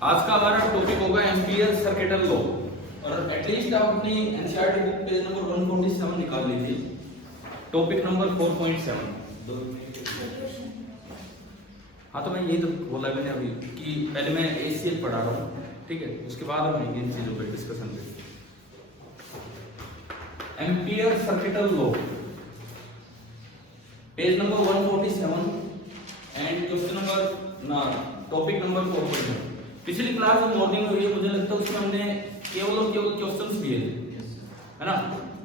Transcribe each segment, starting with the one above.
आज का हमारा टॉपिक होगा एम्पियर सर्किटल लॉ। और एटलीस्ट आप अपनी एनसीईआरटी बुक पेज नंबर 147 निकाल लीजिए, टॉपिक नंबर 4.7। हाँ, तो मैं यही तो बोला मैंने अभी कि पहले मैं एसीएल पढ़ा रहा हूँ, ठीक है, उसके बाद हम आएंगे इन चीजों पे डिस्कशन पे। Ampere circuital law, page number 147 and question number topic number 4.7। पिछली क्लास जो मॉर्निंग में हुई है, मुझे लगता है उसमें हमने केवल और केवल क्वेश्चंस लिए थे, है ना,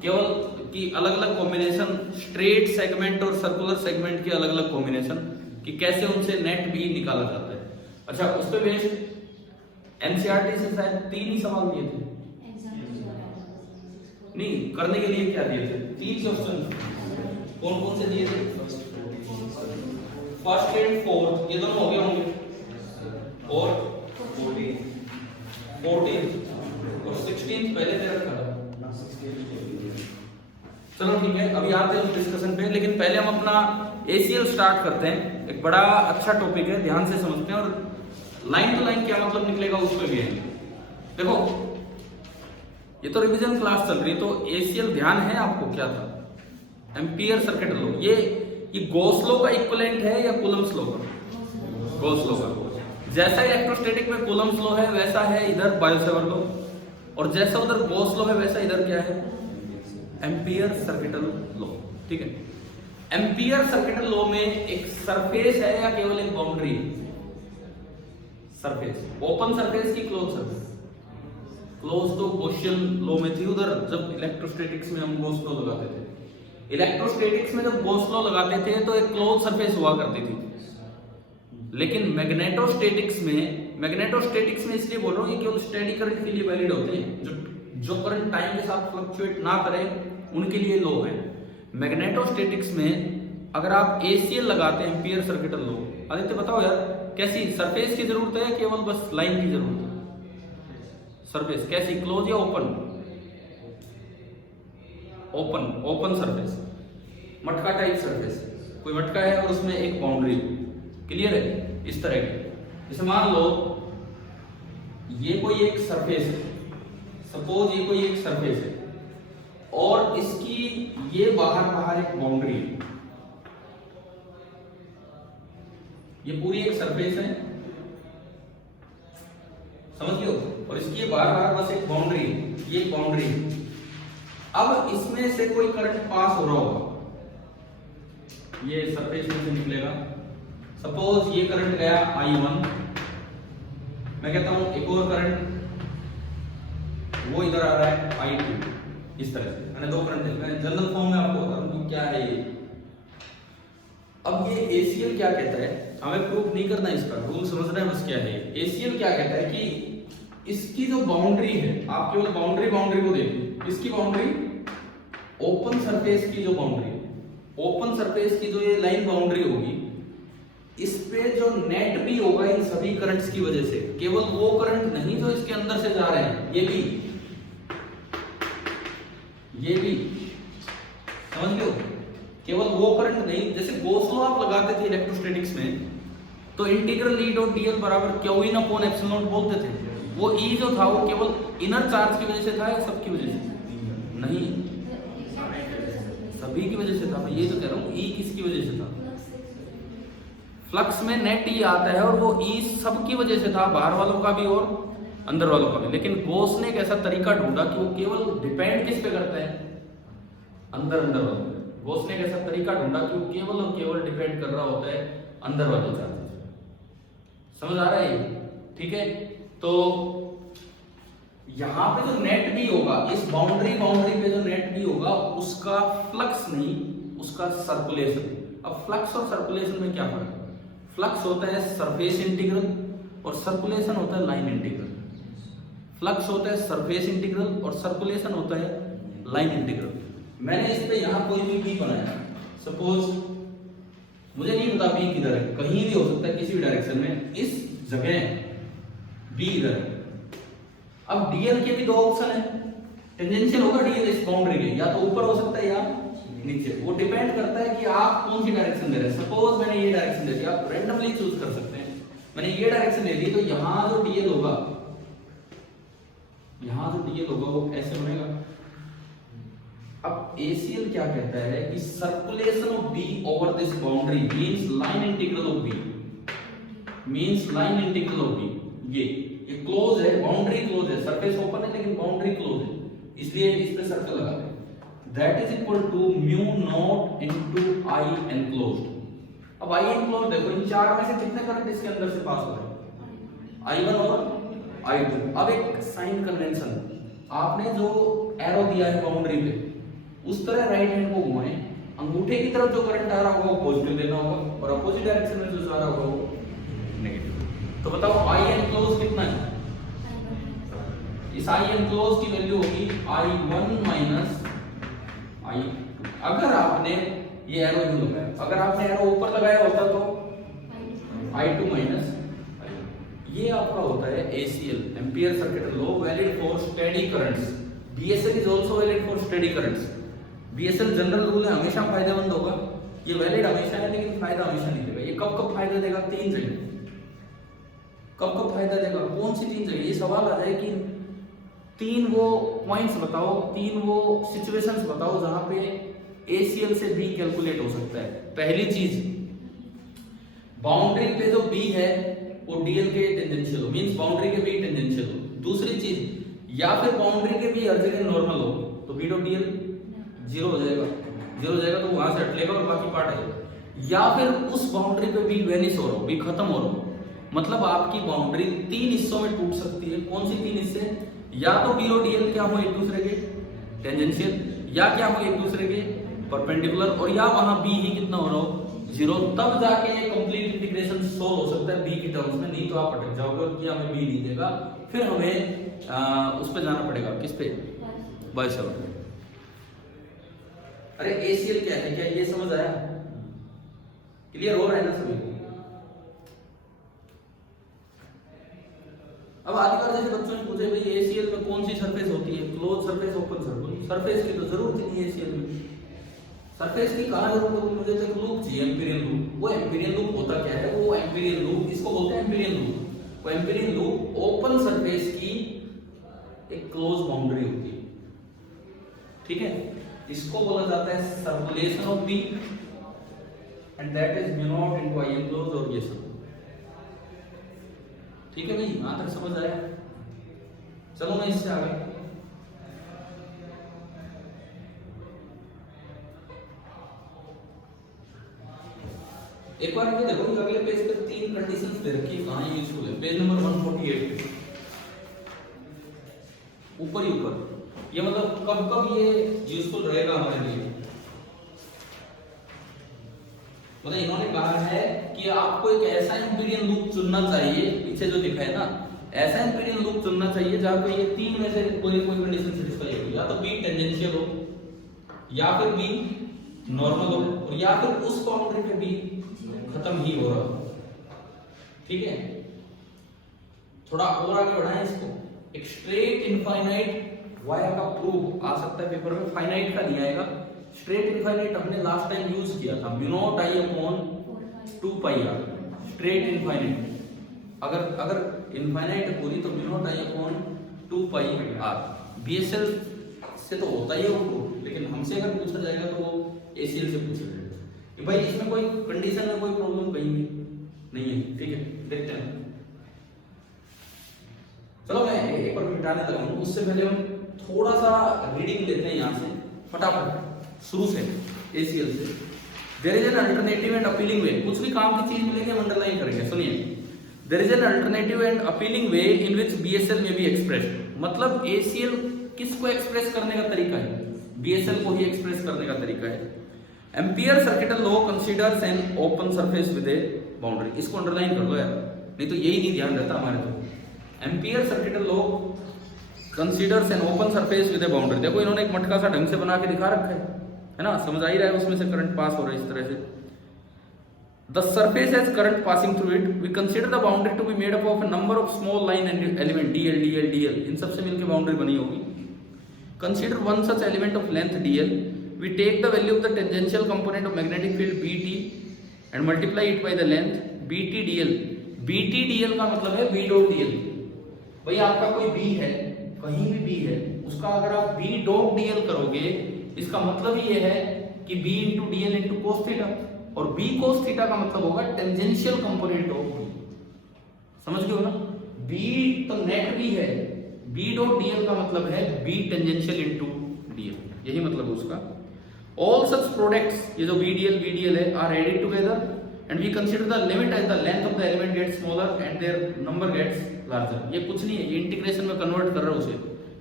केवल कि अलग अलग कॉम्बिनेशन, स्ट्रेट सेगमेंट और सर्कुलर सेगमेंट के अलग अलग कॉम्बिनेशन, कि कैसे उनसे नेट भी निकाला जाता है। अच्छा, उस पे बेस्ड एनसीईआरटी से शायद 3 ही सवाल दिए थे, नहीं करने के लिए क्या दिए थे, 3 क्वेश्चन। कौन कौन से दिए थे? फर्स्ट एंड फोर्थ, ये दोनों हो गए होंगे, और 14 और 16 पहले दे रखा था। चलो ठीक है, अभी आते हैं उस डिस्कशन पे, लेकिन पहले हम अपना एसीएल स्टार्ट करते हैं। एक बड़ा अच्छा टॉपिक है, ध्यान से समझते हैं, और लाइन टू लाइन क्या मतलब निकलेगा उस पर भी है। देखो, ये तो रिवीजन क्लास चल रही है, तो एसीएल ध्यान है आपको क्या था? एम्पियर सर्किट लॉ, ये गॉस लॉ का इक्विवेलेंट है या कूलम्ब्स लॉ का? गॉस लॉ का। जैसा इलेक्ट्रोस्टैटिक में कूलम्ब्स लॉ है, वैसा है इधर बायो-सेवर्ट लॉ, और जैसा उधर गॉस लॉ है, वैसा इधर क्या है? Ampere circuital law. ठीक है, एम्पियर सर्किटल लॉ में एक सरफेस है या केवल एक बाउंड्री? सरफेस, ओपन सरफेस की क्लोज सरफेस? क्लोज तो गॉसियन लॉ में थी उधर, जब इलेक्ट्रोस्टैटिक्स में हम गॉस लॉ लगाते थे। इलेक्ट्रोस्टैटिक्स में जब गॉस लॉ लगाते थे तो एक क्लोज सरफेस हुआ करती थी, लेकिन मैग्नेटोस्टैटिक्स में इसलिए बोल रहा हूं, ये केवल स्टेडी करंट के लिए वैलिड होते हैं, जो करंट टाइम के साथ फ्लक्चुएट ना करे उनके लिए लॉ है। मैग्नेटोस्टैटिक्स में अगर आप एसीएल लगाते हैं, एम्पियर सर्किटल लॉ, आदित्य बताओ यार, कैसी सरफेस की जरूरत है या केवल बस लाइन की जरूरत है? सरफेस कैसी, क्लोज या ओपन? ओपन सरफेस, मटका टाइप सरफेस, कोई मटका है और उसमें एक बाउंड्री, क्लियर है? इस तरह की, जैसे मान लो ये कोई एक सरफेस है, सपोज ये कोई एक सरफेस है, और इसकी ये बाहर एक बाउंड्री है, ये पूरी एक सरफेस है, समझ लो, और इसकी ये बाहर बस एक बाउंड्री है, ये बाउंड्री है। अब इसमें से कोई करंट पास हो रहा होगा, ये सरफेस में से निकलेगा, सपोज ये करंट गया I1, मैं कहता हूं एक और करंट वो इधर आ रहा है I2, इस तरह से मैंने 2 करंट लिखा है, जनरल फॉर्म में आपको बता दूं क्या है ये। अब ये एसीएल क्या कहता है, हमें प्रूफ नहीं करना, इसका रूल समझना है बस क्या है। एसीएल क्या कहता है कि इसकी जो बाउंड्री है, आप केवल बाउंड्री को देखिए, इसकी बाउंड्री, ओपन सरफेस की जो बाउंड्री, ओपन सरफेस की जो ये लाइन बाउंड्री होगी, इस पे जो नेट भी होगा इन सभी करंट्स की वजह से, केवल वो करंट नहीं जो इसके अंदर से जा रहे हैं, ये भी समझ लो, केवल वो करंट नहीं। जैसे गॉस लॉ आप लगाते थे इलेक्ट्रोस्टैटिक्स में, तो इंटीग्रल ई डॉट डीएल बराबर Q in upon epsilon not बोलते थे। वो ई जो था वो केवल इनर चार्ज की वजह से था या सबकी वजह से? नहीं, सभी की वजह से था। मैं ये तो कह रहा हूं, ई किसकी वजह से था? फ्लक्स में नेट ई आता है, और वो ई सबकी वजह से था, बाहर वालों का भी और अंदर वालों का भी। लेकिन गॉस ने एक ऐसा तरीका ढूंढा कि वो केवल डिपेंड किस पे करता है? अंदर वालों पे। गॉस ने एक ऐसा तरीका ढूंढा कि वो केवल और केवल डिपेंड कर रहा होता है अंदर वाले चार्जेस। समझ आ रहा है ये? ठीक है, तो यहां पे जो नेट भी होगा, इस बाउंड्री पे जो नेट भी होगा, उसका फ्लक्स नहीं, उसका सर्कुलेशन। अब फ्लक्स और सर्कुलेशन में क्या फर्क है? फ्लक्स होता है सरफेस इंटीग्रल और सर्कुलेशन होता है लाइन इंटीग्रल। फ्लक्स होता है सरफेस इंटीग्रल और सर्कुलेशन होता है लाइन इंटीग्रल। मैंने इस पे यहां कोई भी बी बनाया, सपोज मुझे नहीं पता बी किधर है, कहीं भी हो सकता है, किसी भी डायरेक्शन में, इस जगह बी इधर है। अब डीएल के भी 2 ऑप्शन है, टेंजेंशियल होगा डीएल इस बाउंड्री के, या तो ऊपर हो सकता है या नीचे, वो डिपेंड करता है कि आप कौन सी डायरेक्शन दे रहे हैं। सपोज मैंने ये डायरेक्शन दे दी, आप रैंडमली चूज कर सकते हैं, मैंने ये डायरेक्शन ले ली, तो यहां जो डीएल होगा, यहां जो डीएल होगा वो ऐसे बनेगा। अब एसीएल क्या कहता है कि circulation of B over this boundary means line integral of B, means line integral of B. ये क्लोज है, बाउंड्री क्लोज है, सरफेस ओपन है लेकिन बाउंड्री क्लोज है, इसलिए इस पे सर्कल लगा है। That is equal to mu not into I enclosed. अब आई एनक्लोज्ड देखो, इन चार में से कितने करंट इसके अंदर से पास हो रहे हैं? I1 और I2। अब एक साइन कन्वेंशन, आपने जो एरो दिया है बाउंड्री पे उस तरह राइट हैंड को घुमाएं, अंगूठे की तरफ जो करंट आ रहा होगा वो पॉजिटिव देना होगा और अपोजिट डायरेक्शन में जो जा रहा होगा वो नेगेटिव। तो बताओ आई एनक्लोज कितना है? इस आई एनक्लोज की वैल्यू होगी I1 माइनस I2। अगर आपने ये एरो यूज लगाया, अगर आपने एरो ऊपर लगाया होता तो I2 माइनस I1। ये आपका होता है ACL, ampere circuit law, valid for steady currents. BSL is also valid for steady currents. BSL general rule है, हमेशा फायदेमंद होगा, ये वैलिड हमेशा है लेकिन फायदा हमेशा नहीं देगा। ये कब कब फायदा देगा? 3 जगह। कब कब फायदा देगा? कौन सी 3 जगह? ये सवाल आ जाए कि 3 वो पॉइंट्स बताओ, 3 वो सिचुएशंस बताओ जहां पे ACL से B कैलकुलेट हो सकता है। पहली चीज, बाउंड्री पे जो B है वो DL के टेंजेंशियल हो, मींस बाउंड्री के B टेंजेंशियल हो। दूसरी चीज, या फिर बाउंड्री के B हर जगह नॉर्मल हो तो B डॉट DL 0 हो जाएगा, 0 हो जाएगा तो वहां से हट लेगा और बाकी पार्ट आएगा। या फिर उस बाउंड्री पे B वेनिश हो रहा हो, B खत्म हो रहा हो, मतलब आपकी बाउंड्री 3 हिस्सों में टूट सकती है। कौन सी 3 हिस्से? या तो B और DL क्या हो एक दूसरे के टेंजेंशियल, या क्या हो एक दूसरे के परपेंडिकुलर, और या वहां B ही कितना हो रहा हो 0, तब जाके ये कंप्लीट इंटीग्रेशन सोल्व हो सकता है B की टर्म्स में। नहीं तो आप अटक जाओगे कि हमें B नहीं देगा, फिर हमें उस पे जाना पड़ेगा, किस पे? बायसेल। अरे ACL क्या है, क्या ये समझ आया? क्लियर हो रहा है ना सभी को? अब आधी बार जैसे बच्चों ने पूछे भाई ACL में कौन सी सरफेस होती है, close surface, open surface. Surface की तो जरूरत ही नहीं है ACL में। सरफेस की कहां जरूरत होगी? मुझे तो लूप चाहिए, एम्पीरियल लूप। वो एम्पीरियल लूप होता क्या है? वो एम्पीरियल लूप, इसको बोलते हैं एम्पीरियल लूप। वो एम्पीरियल लूप ओपन सरफेस की एक क्लोज बाउंड्री होती है, ठीक है? इसको बोला जाता है circulation of B and that is mu naught into I enclose, और ये सब ठीक है भाई, यहां तक समझ आया? चलो मैं इससे आगे एक बार ये देखो, अगले पेज पे 3 कंडीशंस दे रखी है, कहां यूजफुल है? पेज नंबर 148 पे ऊपर ही ऊपर। ये मतलब कब कब ये यूजफुल रहेगा हमारे लिए? मतलब इन्होंने कहा है कि आपको एक ऐसा एम्पीरियल लूप चुनना चाहिए, पीछे जो लिखा है ना, ऐसा एम्पीरियल लूप चुनना चाहिए जहां पे ये 3 में से कोई कंडीशन सेटिस्फाई हो, या तो B टेंजेंशियल हो, या फिर B नॉर्मल हो, और या फिर उस बाउंड्री पे B खत्म ही हो रहा हो, ठीक है? थोड़ा और आगे बढ़ाएं इसको। एक स्ट्रेट इनफाइनाइट वायर का प्रूफ आ सकता है पेपर में, फाइनाइट का दिया आएगा। स्ट्रेट इनफाइनाइट हमने लास्ट टाइम यूज किया था, mu naught I upon 2 pi r। Straight infinite, अगर इनफाइनाइट पूरी तो mu naught I upon 2 pi r। BSL से तो होता ही है वो, लेकिन हमसे अगर पूछा जाएगा तो वो ACL से पूछा जाएगा कि भाई इसमें कोई कंडीशन में कोई प्रॉब्लम कहीं नहीं है, ठीक है? देखते हैं। चलो मैं एक बार मिटाने लगा हूं, उससे पहले हम थोड़ा सा रीडिंग लेते हैं यहां से फटाफट शुरू से ACL से। There is an alternative and appealing way, कुछ भी काम की चीज मिलेगी हम अंडरलाइन करेंगे, सुनिए। There is an alternative and appealing way in which BSL में बी एक्सप्रेस्ड। मतलब ACL किसको एक्सप्रेस करने का तरीका है? BSL को ही एक्सप्रेस करने का तरीका है। Ampere circuital law considers an open surface with A boundary. इसको अंडरलाइन कर लो यार, नहीं तो यही नहीं ध्यान रहता हमारे को। Ampere circuital law considers an open surface with A boundary. देखो इन्होंने एक मटका सा ढंग से बना के दिखा रखा है ना, समझ आ ही रहा है उसमें से करंट पास हो रहा है इस तरह से। The surface has current passing through it, we consider the boundary to be made up of a number of small line element DL DL DL, इन सब से मिलकर बाउंड्री बनी होगी। Consider one such element of length DL, we take the value of the tangential component of magnetic field BT and multiply it by the length BT DL. BTDL का मतलब है B dot DL। भाई आपका कोई B है, कहीं भी B है, उसका अगर आप B डॉट DL करोगे, इसका मतलब ये है कि B into DL into cos theta, और B कोस थीटा का मतलब होगा टेंजेंशियल कंपोनेंट ऑफ B। समझ गए हो ना? B तो नेट B है, B डॉट DL का मतलब है B टेंजेंशियल इंटू DL, यही मतलब है उसका। All such products, ये जो BDL है, are added together and we consider the limit as the length of the element gets smaller and their number gets larger। ये कुछ नहीं है, ये इंटीग्रेशन में कन्वर्ट कर रहा है उसे।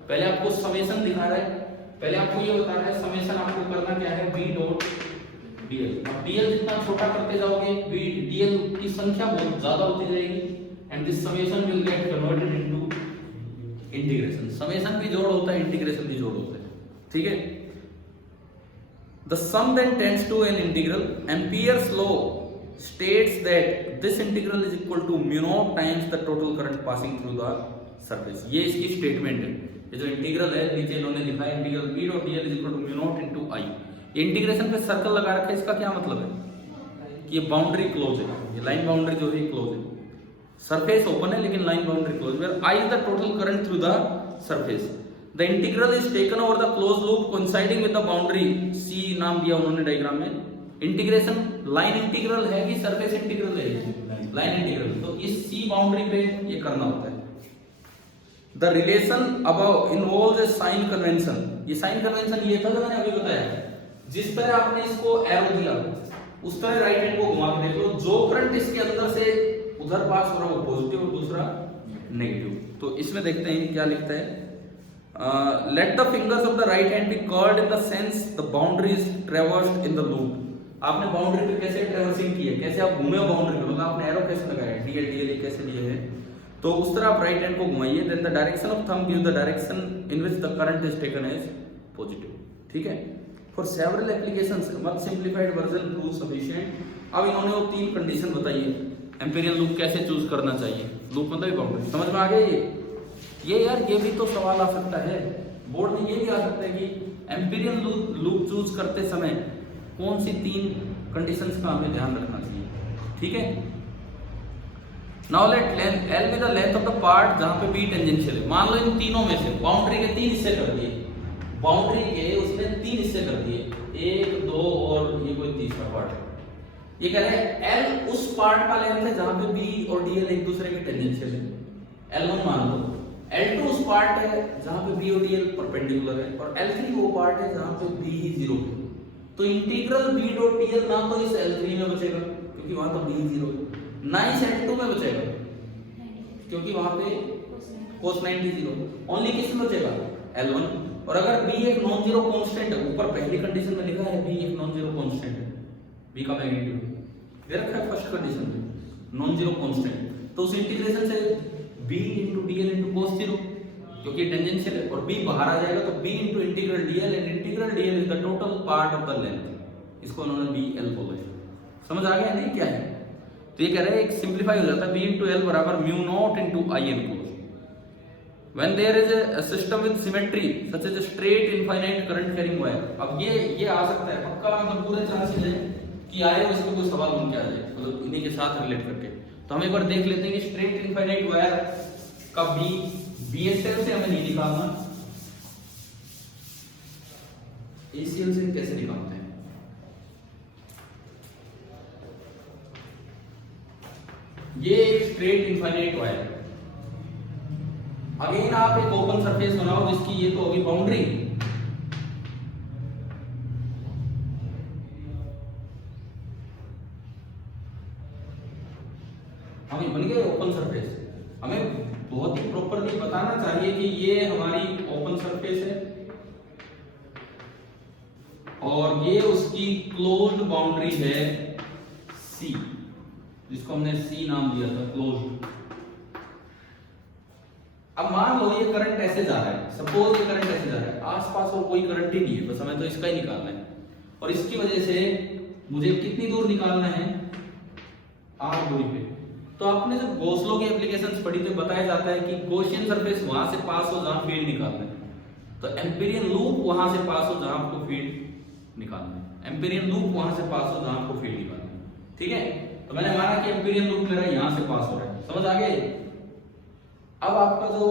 पहले आपको समेशन दिखा रहा है, पहले आपको ये बता रहा है समेशन आपको करना क्या है, B डॉट DL। अब DL जितना छोटा करते जाओगे, DL की संख्या बहुत ज्यादा होती जाएगी and this summation will get converted into integration. Summation भी जोड़ होता है, इंटीग्रेशन भी जोड़ होता है, ठीक है। The sum then tends to an integral. Ampere's law states that this integral is equal to mu naught times the total current passing through the surface। ये इसकी स्टेटमेंट है। ये जो इंटीग्रल है, नीचे इन्होंने लिखा है integral B dot DL is equal to mu naught into I। ये इंटीग्रेशन पे सर्कल लगा रखा है, इसका क्या मतलब है कि ये बाउंड्री क्लोज है, ये लाइन बाउंड्री जो है क्लोज है। सरफेस ओपन है लेकिन line boundary close, where I is the total current through the surface। The integral is taken over the closed loop coinciding with the boundary। C नाम दिया उन्होंने डायग्राम में। Integration line integral है कि surface integral है? Line integral. तो इस C boundary पे ये करना होता है। The relation above involves a sign convention। ये साइन कन्वेंशन ये था जो मैंने अभी बताया, जिस तरह आपने इसको एरो दिया उस तरह राइट हैंड को घुमा के देख लो, जो करंट इसके अंदर से उधर पास हो रहा है वो पॉजिटिव और दूसरा नेगेटिव। तो इसमें देखते हैं क्या लिखता है। Let the fingers of the right hand be curled in the sense the boundary is traversed in the loop। आपने बाउंड्री पे कैसे ट्रैवर्सिंग की है, कैसे आप घूमे बाउंड्री पे, मतलब आपने एरो कैसे लगाया, DL DL कैसे लिए है, तो उस तरह आप राइट हैंड को घुमाइए। Then the direction of thumb gives the direction in which the current is taken as positive, ठीक है। For several applications much simplified version prove sufficient. अब इन्होंने वो तीन कंडीशन बताई है, एम्पिरिकल लूप कैसे चूज करना चाहिए, लूप मतलब बाउंड्री, समझ में आ गया ये यार ये भी तो सवाल आ सकता है बोर्ड में, ये भी आ सकता है कि एम्पिरिकल लूप चूज करते समय कौन सी तीन कंडीशंस का हमें ध्यान रखना चाहिए, ठीक है। नाउ लेट लेंथ L में the length of the part जहां पे B टेंजेंशियल है। मान लो इन तीनों में से बाउंड्री के तीन हिस्से कर दिए, बाउंड्री के उसने तीन हिस्से कर दिए, 1 2 और ये कोई तीसरा पार्ट है। ये कह रहे हैं L उस पार्ट का लेंथ है जहां पे B और DL एक दूसरे के टेंजेंशियल है, L1 मान लो। L2 उस पार्ट है जहां पे B और DL परपेंडिकुलर है, और L3 वो पार्ट है जहां पे B ही 0 है। तो इंटीग्रल B डॉट DL ना तो इस L3 में बचेगा क्योंकि वहां तो B ही 0 है, ना इस L2 में बचेगा क्योंकि वहां पे cos 90 0, ओनली किस में बचेगा L1। और अगर B एक नॉन जीरो कांस्टेंट है, ऊपर पहली कंडीशन में लिखा है B एक नॉन जीरो कांस्टेंट है, B का मैग्नीट्यूड दे रखा है फर्स्ट कंडीशन में नॉन जीरो कांस्टेंट, तो उस इंटीग्रेशन से B into DL into cos 0 क्योंकि टेंजेंशियल है, और B बाहर आ जाएगा तो B into integral DL and integral DL is the total part of the length. इसको उन्होंने BL बोला है, समझ आ गया नहीं क्या है। तो ये कह रहे हैं एक सिंपलीफाई हो जाता है B इंटू L बराबर mu not into I enclose. When there is a system with symmetry such as a straight infinite current carrying wire। अब ये आ सकता है पक्का, मतलब पूरे चांसेस है कि आए इसमें कोई सवाल बन के आ जाए, मतलब इन्हीं के साथ रिलेट करके। तो हम एक बार देख लेते हैं कि स्ट्रेट इनफाइनाइट वायर का BSL से हमें नहीं निकालना, ACL से कैसे निकालते हैं। ये एक स्ट्रेट इनफाइनाइट वायर, अगेन आप एक ओपन सरफेस बनाओ जिसकी ये तो होगी बाउंड्री, हमें बन गए ओपन सरफेस। हमें बहुत ही प्रॉपरली बताना चाहिए कि ये हमारी ओपन सरफेस है और ये उसकी क्लोज्ड बाउंड्री है C, जिसको हमने C नाम दिया था क्लोज्ड। अब मान लो ये करंट ऐसे जा रहा है, सपोज ये करंट ऐसे जा रहा है, आसपास और कोई करंट ही नहीं है, बस हमें तो इसका ही निकालना है, और इसकी वजह से मुझे कितनी दूर निकालना है, R दूरी पे। तो आपने जब गॉस-लॉ की एप्लीकेशंस पढ़ी तो बताया जाता है कि गॉसियन सरफेस वहां से पास हो जहां फील्ड निकालना है, तो एम्पिरियन लूप वहां से पास हो जहां आपको फील्ड निकालना है, एम्पिरियन लूप वहां से पास हो जहां आपको फील्ड निकालना है, ठीक है। तो मैंने माना कि एम्पिरियन लूप मेरा यहां से पास हो रहा है, समझ आ गए? अब आपका जो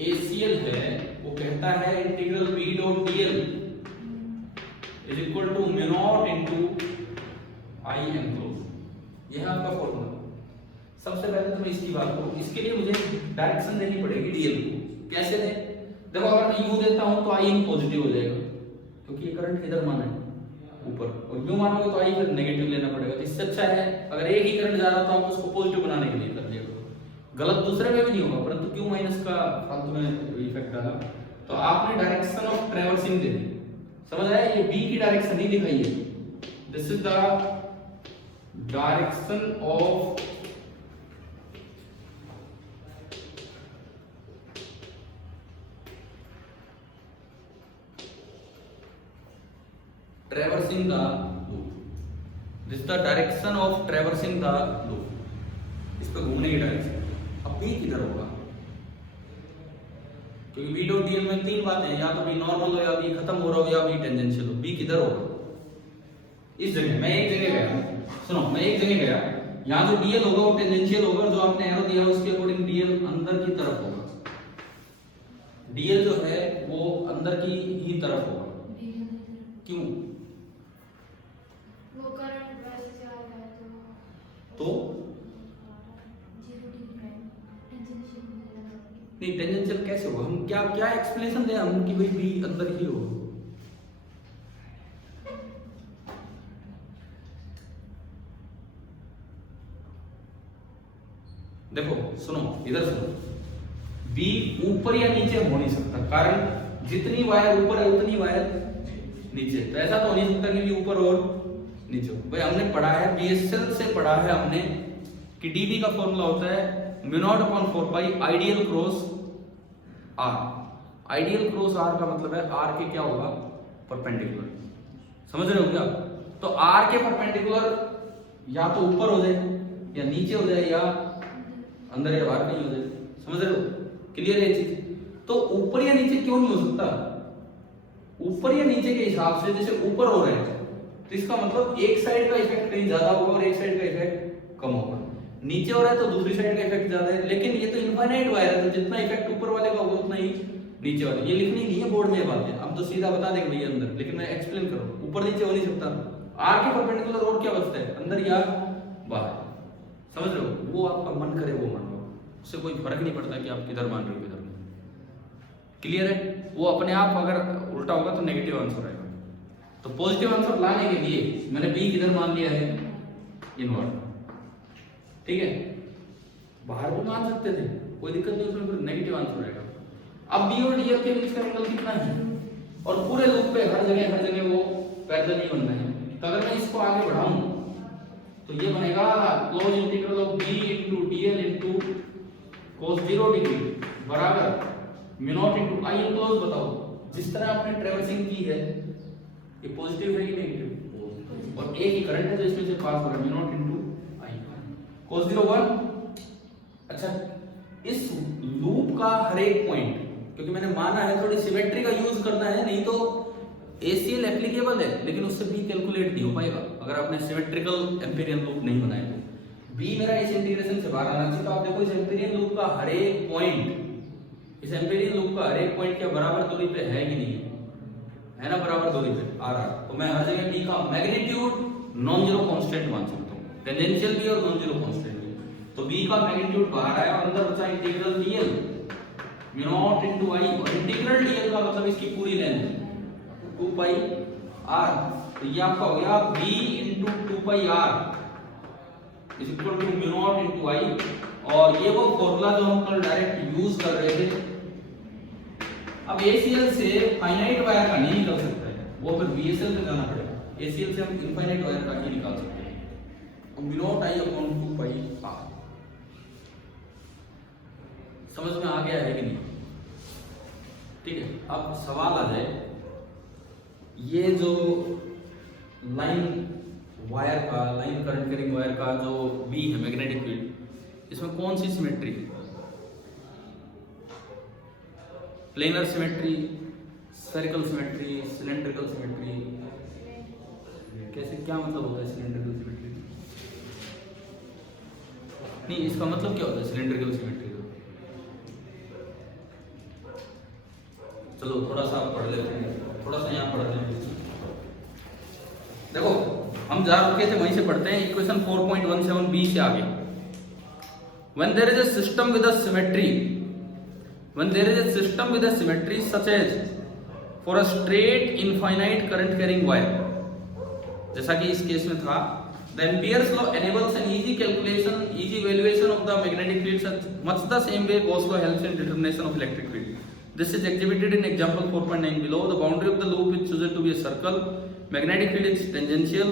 ACL है वो कहता है integral B dot DL is equal to mu not into I enclose. यह है आपका फॉर्मूला। सबसे पहले तो मैं इसकी बात करूं, इसके लिए मुझे डायरेक्शन देनी पड़ेगी DL को। कैसे दें? देखो अगर मैं U देता हूं तो I इन पॉजिटिव हो जाएगा क्योंकि ये करंट किधर माना है ऊपर, और U मानोगे तो I फिर नेगेटिव लेना पड़ेगा। तो इससे अच्छा है अगर एक ही करंट जा रहा तो आप उसको पॉजिटिव बनाने के लिए कर लिया करो, गलत दूसरे में भी नहीं होगा, परंतु Q माइनस का फालतू में इफेक्ट डाला। तो आपने डायरेक्शन ऑफ ट्रैवर्सिंग दे दी, समझ आया? ये B की डायरेक्शन नहीं दिखाई है, this is the direction of traversing the loop, this is the direction of traversing the loop, इस पे घूमने की डायरेक्शन। अब B किधर होगा? क्योंकि B डॉट DL में तीन बातें हैं, या तो B नॉर्मल हो, या B खत्म हो रहा हो, या B टेंजेंशियल हो। B किधर होगा? इस जगह। मैं एक जगह गया, सुनो, मैं एक जगह गया, यहाँ जो DL होगा वो टेंजेंशियल होगा, जो आपने एरो दिया है उसके अकॉर्डिंग DL अंदर की तरफ होगा। DL जो है वो अंदर की ही तरफ होगा। क्यों? वो करंट वैसे जा रहा है तो नहीं, टेंजेंशियल कैसे होगा? हम क्या क्या एक्सप्लेनेशन दें हम कि भाई B अंदर ही होगा? देखो सुनो, इधर सुनो, B ऊपर या नीचे हो नहीं सकता, कारण जितनी वायर ऊपर है उतनी वायर नीचे। तो ऐसा तो हो नहीं सकता कि B ऊपर और नीचे हो। भाई हमने पढ़ा है, BSL से पढ़ा है हमने कि dB का फॉर्मूला होता है mu nought upon 4 pi ideal cross R। Ideal cross R का मतलब है R के क्या होगा? परपेंडिकुलर। समझ रहे हो क्या? तो R के परपेंडिकुलर या तो ऊपर हो जाए या नीचे हो जाए या अंदर या बाहर नहीं हो जाए। समझ रहे हो? क्लियर है ये चीज? तो ऊपर या नीचे क्यों नहीं हो सकता? ऊपर या नीचे के हिसाब से, जैसे ऊपर हो रहे हैं तो इसका मतलब एक साइड का इफेक्ट कहीं ज्यादा होगा और एक साइड का इफेक्ट कम होगा। नीचे हो रहा है तो दूसरी साइड का इफेक्ट ज्यादा है, लेकिन ये तो इनफाइनाइट वायर है, तो जितना इफेक्ट ऊपर वाले का होगा उतना ही नीचे वाले। ये लिखनी नहीं है बोर्ड में ये बातें, हम तो सीधा बता देंगे भैया अंदर, लेकिन मैं एक्सप्लेन करूँ। ऊपर नीचे हो नहीं सकता। R के परपेंडिकुलर और क्या बचता है? अंदर या बाहर। समझ रहे हो? वो आपका मन करे वो मान लो, उससे कोई फर्क नहीं पड़ता कि आप किधर मान रहे हो किधर नहीं। क्लियर है? वो अपने आप अगर उल्टा होगा तो नेगेटिव आंसर आएगा। तो पॉजिटिव आंसर लाने के लिए मैंने B किधर मान लिया है? इनवर्ट। ठीक है? बाहर भी मान सकते थे, कोई दिक्कत नहीं, उसमें फिर नेगेटिव आंसर आएगा। अब B और DL के बीच का एंगल कितना है? और पूरे लूप पे हर जगह वो पैरेलल ही बन रहे हैं। तो अगर मैं इसको आगे बढ़ाऊं तो ये बनेगा close integral of B into DL into cos 0 degree बराबर mu not into I close. बताओ, जिस तरह आपने ट्रैवर्सिंग की है ये पॉजिटिव है कि नेगेटिव? और एक ही करंट है जो इसमें से पास हो रहा है, mu not into I cos 0 1। अच्छा, इस लूप का हर एक पॉइंट, क्योंकि मैंने माना है थोड़ी सिमेट्री का यूज करना है, नहीं तो ACL एप्लीकेबल है लेकिन उससे B कैलकुलेट नहीं हो पाएगा अगर आपने सिमेट्रिकल एम्पीरियन लूप नहीं बनाया तो। B मेरा इस इंटीग्रेशन से बाहर आना चाहिए। तो आप देखो इस एम्पीरियन लूप का हर एक पॉइंट, इस एम्पीरियन लूप का हर एक पॉइंट क्या बराबर दूरी पे है कि नहीं है? ना, बराबर दूरी पे आ रहा। तो मैं हर जगह B का मैग्नीट्यूड नॉन जीरो कांस्टेंट मान सकता हूं, टेंजेंशियल भी और नॉन जीरो कांस्टेंट भी। तो B का मैग्नीट्यूड बाहर आया और अंदर बचा integral DL mu naught into I। और इंटीग्रल DL का मतलब इसकी पूरी लेंथ 2 पाई R। तो ये आपका हो गया B into 2 pi R is equal to mu not into I। और ये वो फॉर्मूला जो हम कल डायरेक्ट यूज कर रहे थे। अब ACL से फाइनाइट वायर का नहीं निकल सकता है, वो फिर BSL पे जाना पड़ेगा। ACL से हम इनफाइनाइट वायर का ही निकाल सकते हैं। तो mu naught I upon 2 pi R। समझ में आ गया है कि नहीं? ठीक है, अब सवाल आ जाए, ये जो लाइन वायर का, लाइन करंट कैरिंग वायर का जो B है मैग्नेटिक फील्ड, इसमें कौन सी symmetry? Planar symmetry, spherical symmetry, cylindrical symmetry? कैसे, क्या मतलब होता है सिलेंड्रिकल सिमेट्री? नहीं, इसका मतलब क्या होता है सिलेंड्रिकल सिमेट्री का? चलो थोड़ा सा पढ़ लेते हैं, थोड़ा सा यहाँ पढ़ लेते हैं। देखो हम जहाँ रुके थे वहीं से पढ़ते हैं, इक्वेशन 4.17b से आगे। When there is a system with a symmetry, when there is a system with a symmetry such as for a straight infinite current carrying wire, जैसा कि इस केस में था, the Ampere's law enables an easy calculation, easy evaluation of the magnetic field much the same way Gauss law helps in determination of electric field. This is exhibited in example 4.9 below. The boundary of the loop is chosen to be a circle. Magnetic field is tangential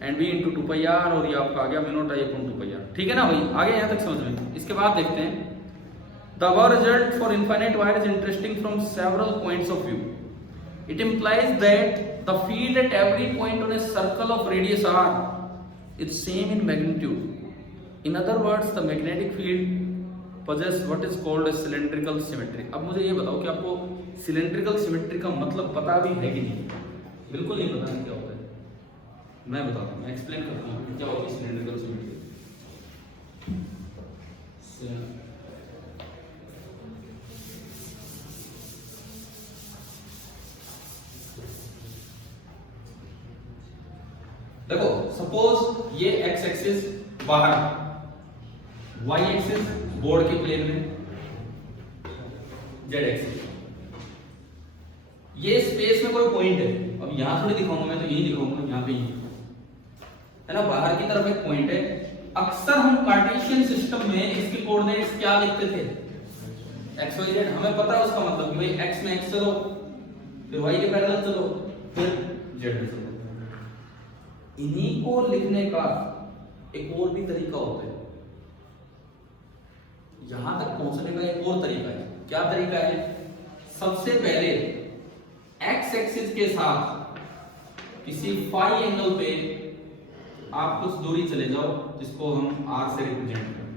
and v into 2 pi r, और ये आपका आ गया mu naught I upon 2 pi r। ठीक है ना भाई, आगे यहाँ तक समझ में। इसके बाद देखते हैं the above result for infinite wire is interesting from several points of view. It implies that the field at every point on a circle of radius r is same in magnitude. In other words, the magnetic field possess what is called a cylindrical symmetry. अब मुझे ये बताओ कि आपको cylindrical symmetry का मतलब पता भी है कि नहीं? बिल्कुल नहीं पता है क्या होता है। मैं बताता हूँ, मैं एक्सप्लेन करता हूँ क्या होती है cylindrical symmetry। देखो सपोज ये x एक्सिस बाहर, y एक्सिस बोर्ड के प्लेन में, z एक्सिस, ये स्पेस में कोई पॉइंट है। अब यहां थोड़ी दिखाऊंगा मैं, तो यही दिखाऊंगा, यहां पे ही है ना, बाहर की तरफ एक पॉइंट है। अक्सर हम कार्टेशियन सिस्टम में इसके कोऑर्डिनेट्स क्या लिखते थे? x y z। हमें पता है उसका मतलब कि भाई x में x चलो, फिर y के पैरेलल चलो, फिर z में चलो। इन्हीं को लिखने का एक और भी तरीका होता है, यहां तक पहुंचने का एक और तरीका है। क्या तरीका है? सबसे पहले x एक्सिस के साथ किसी फाई एंगल पे आप कुछ दूरी चले जाओ, जिसको हम r से रिप्रेजेंट करें।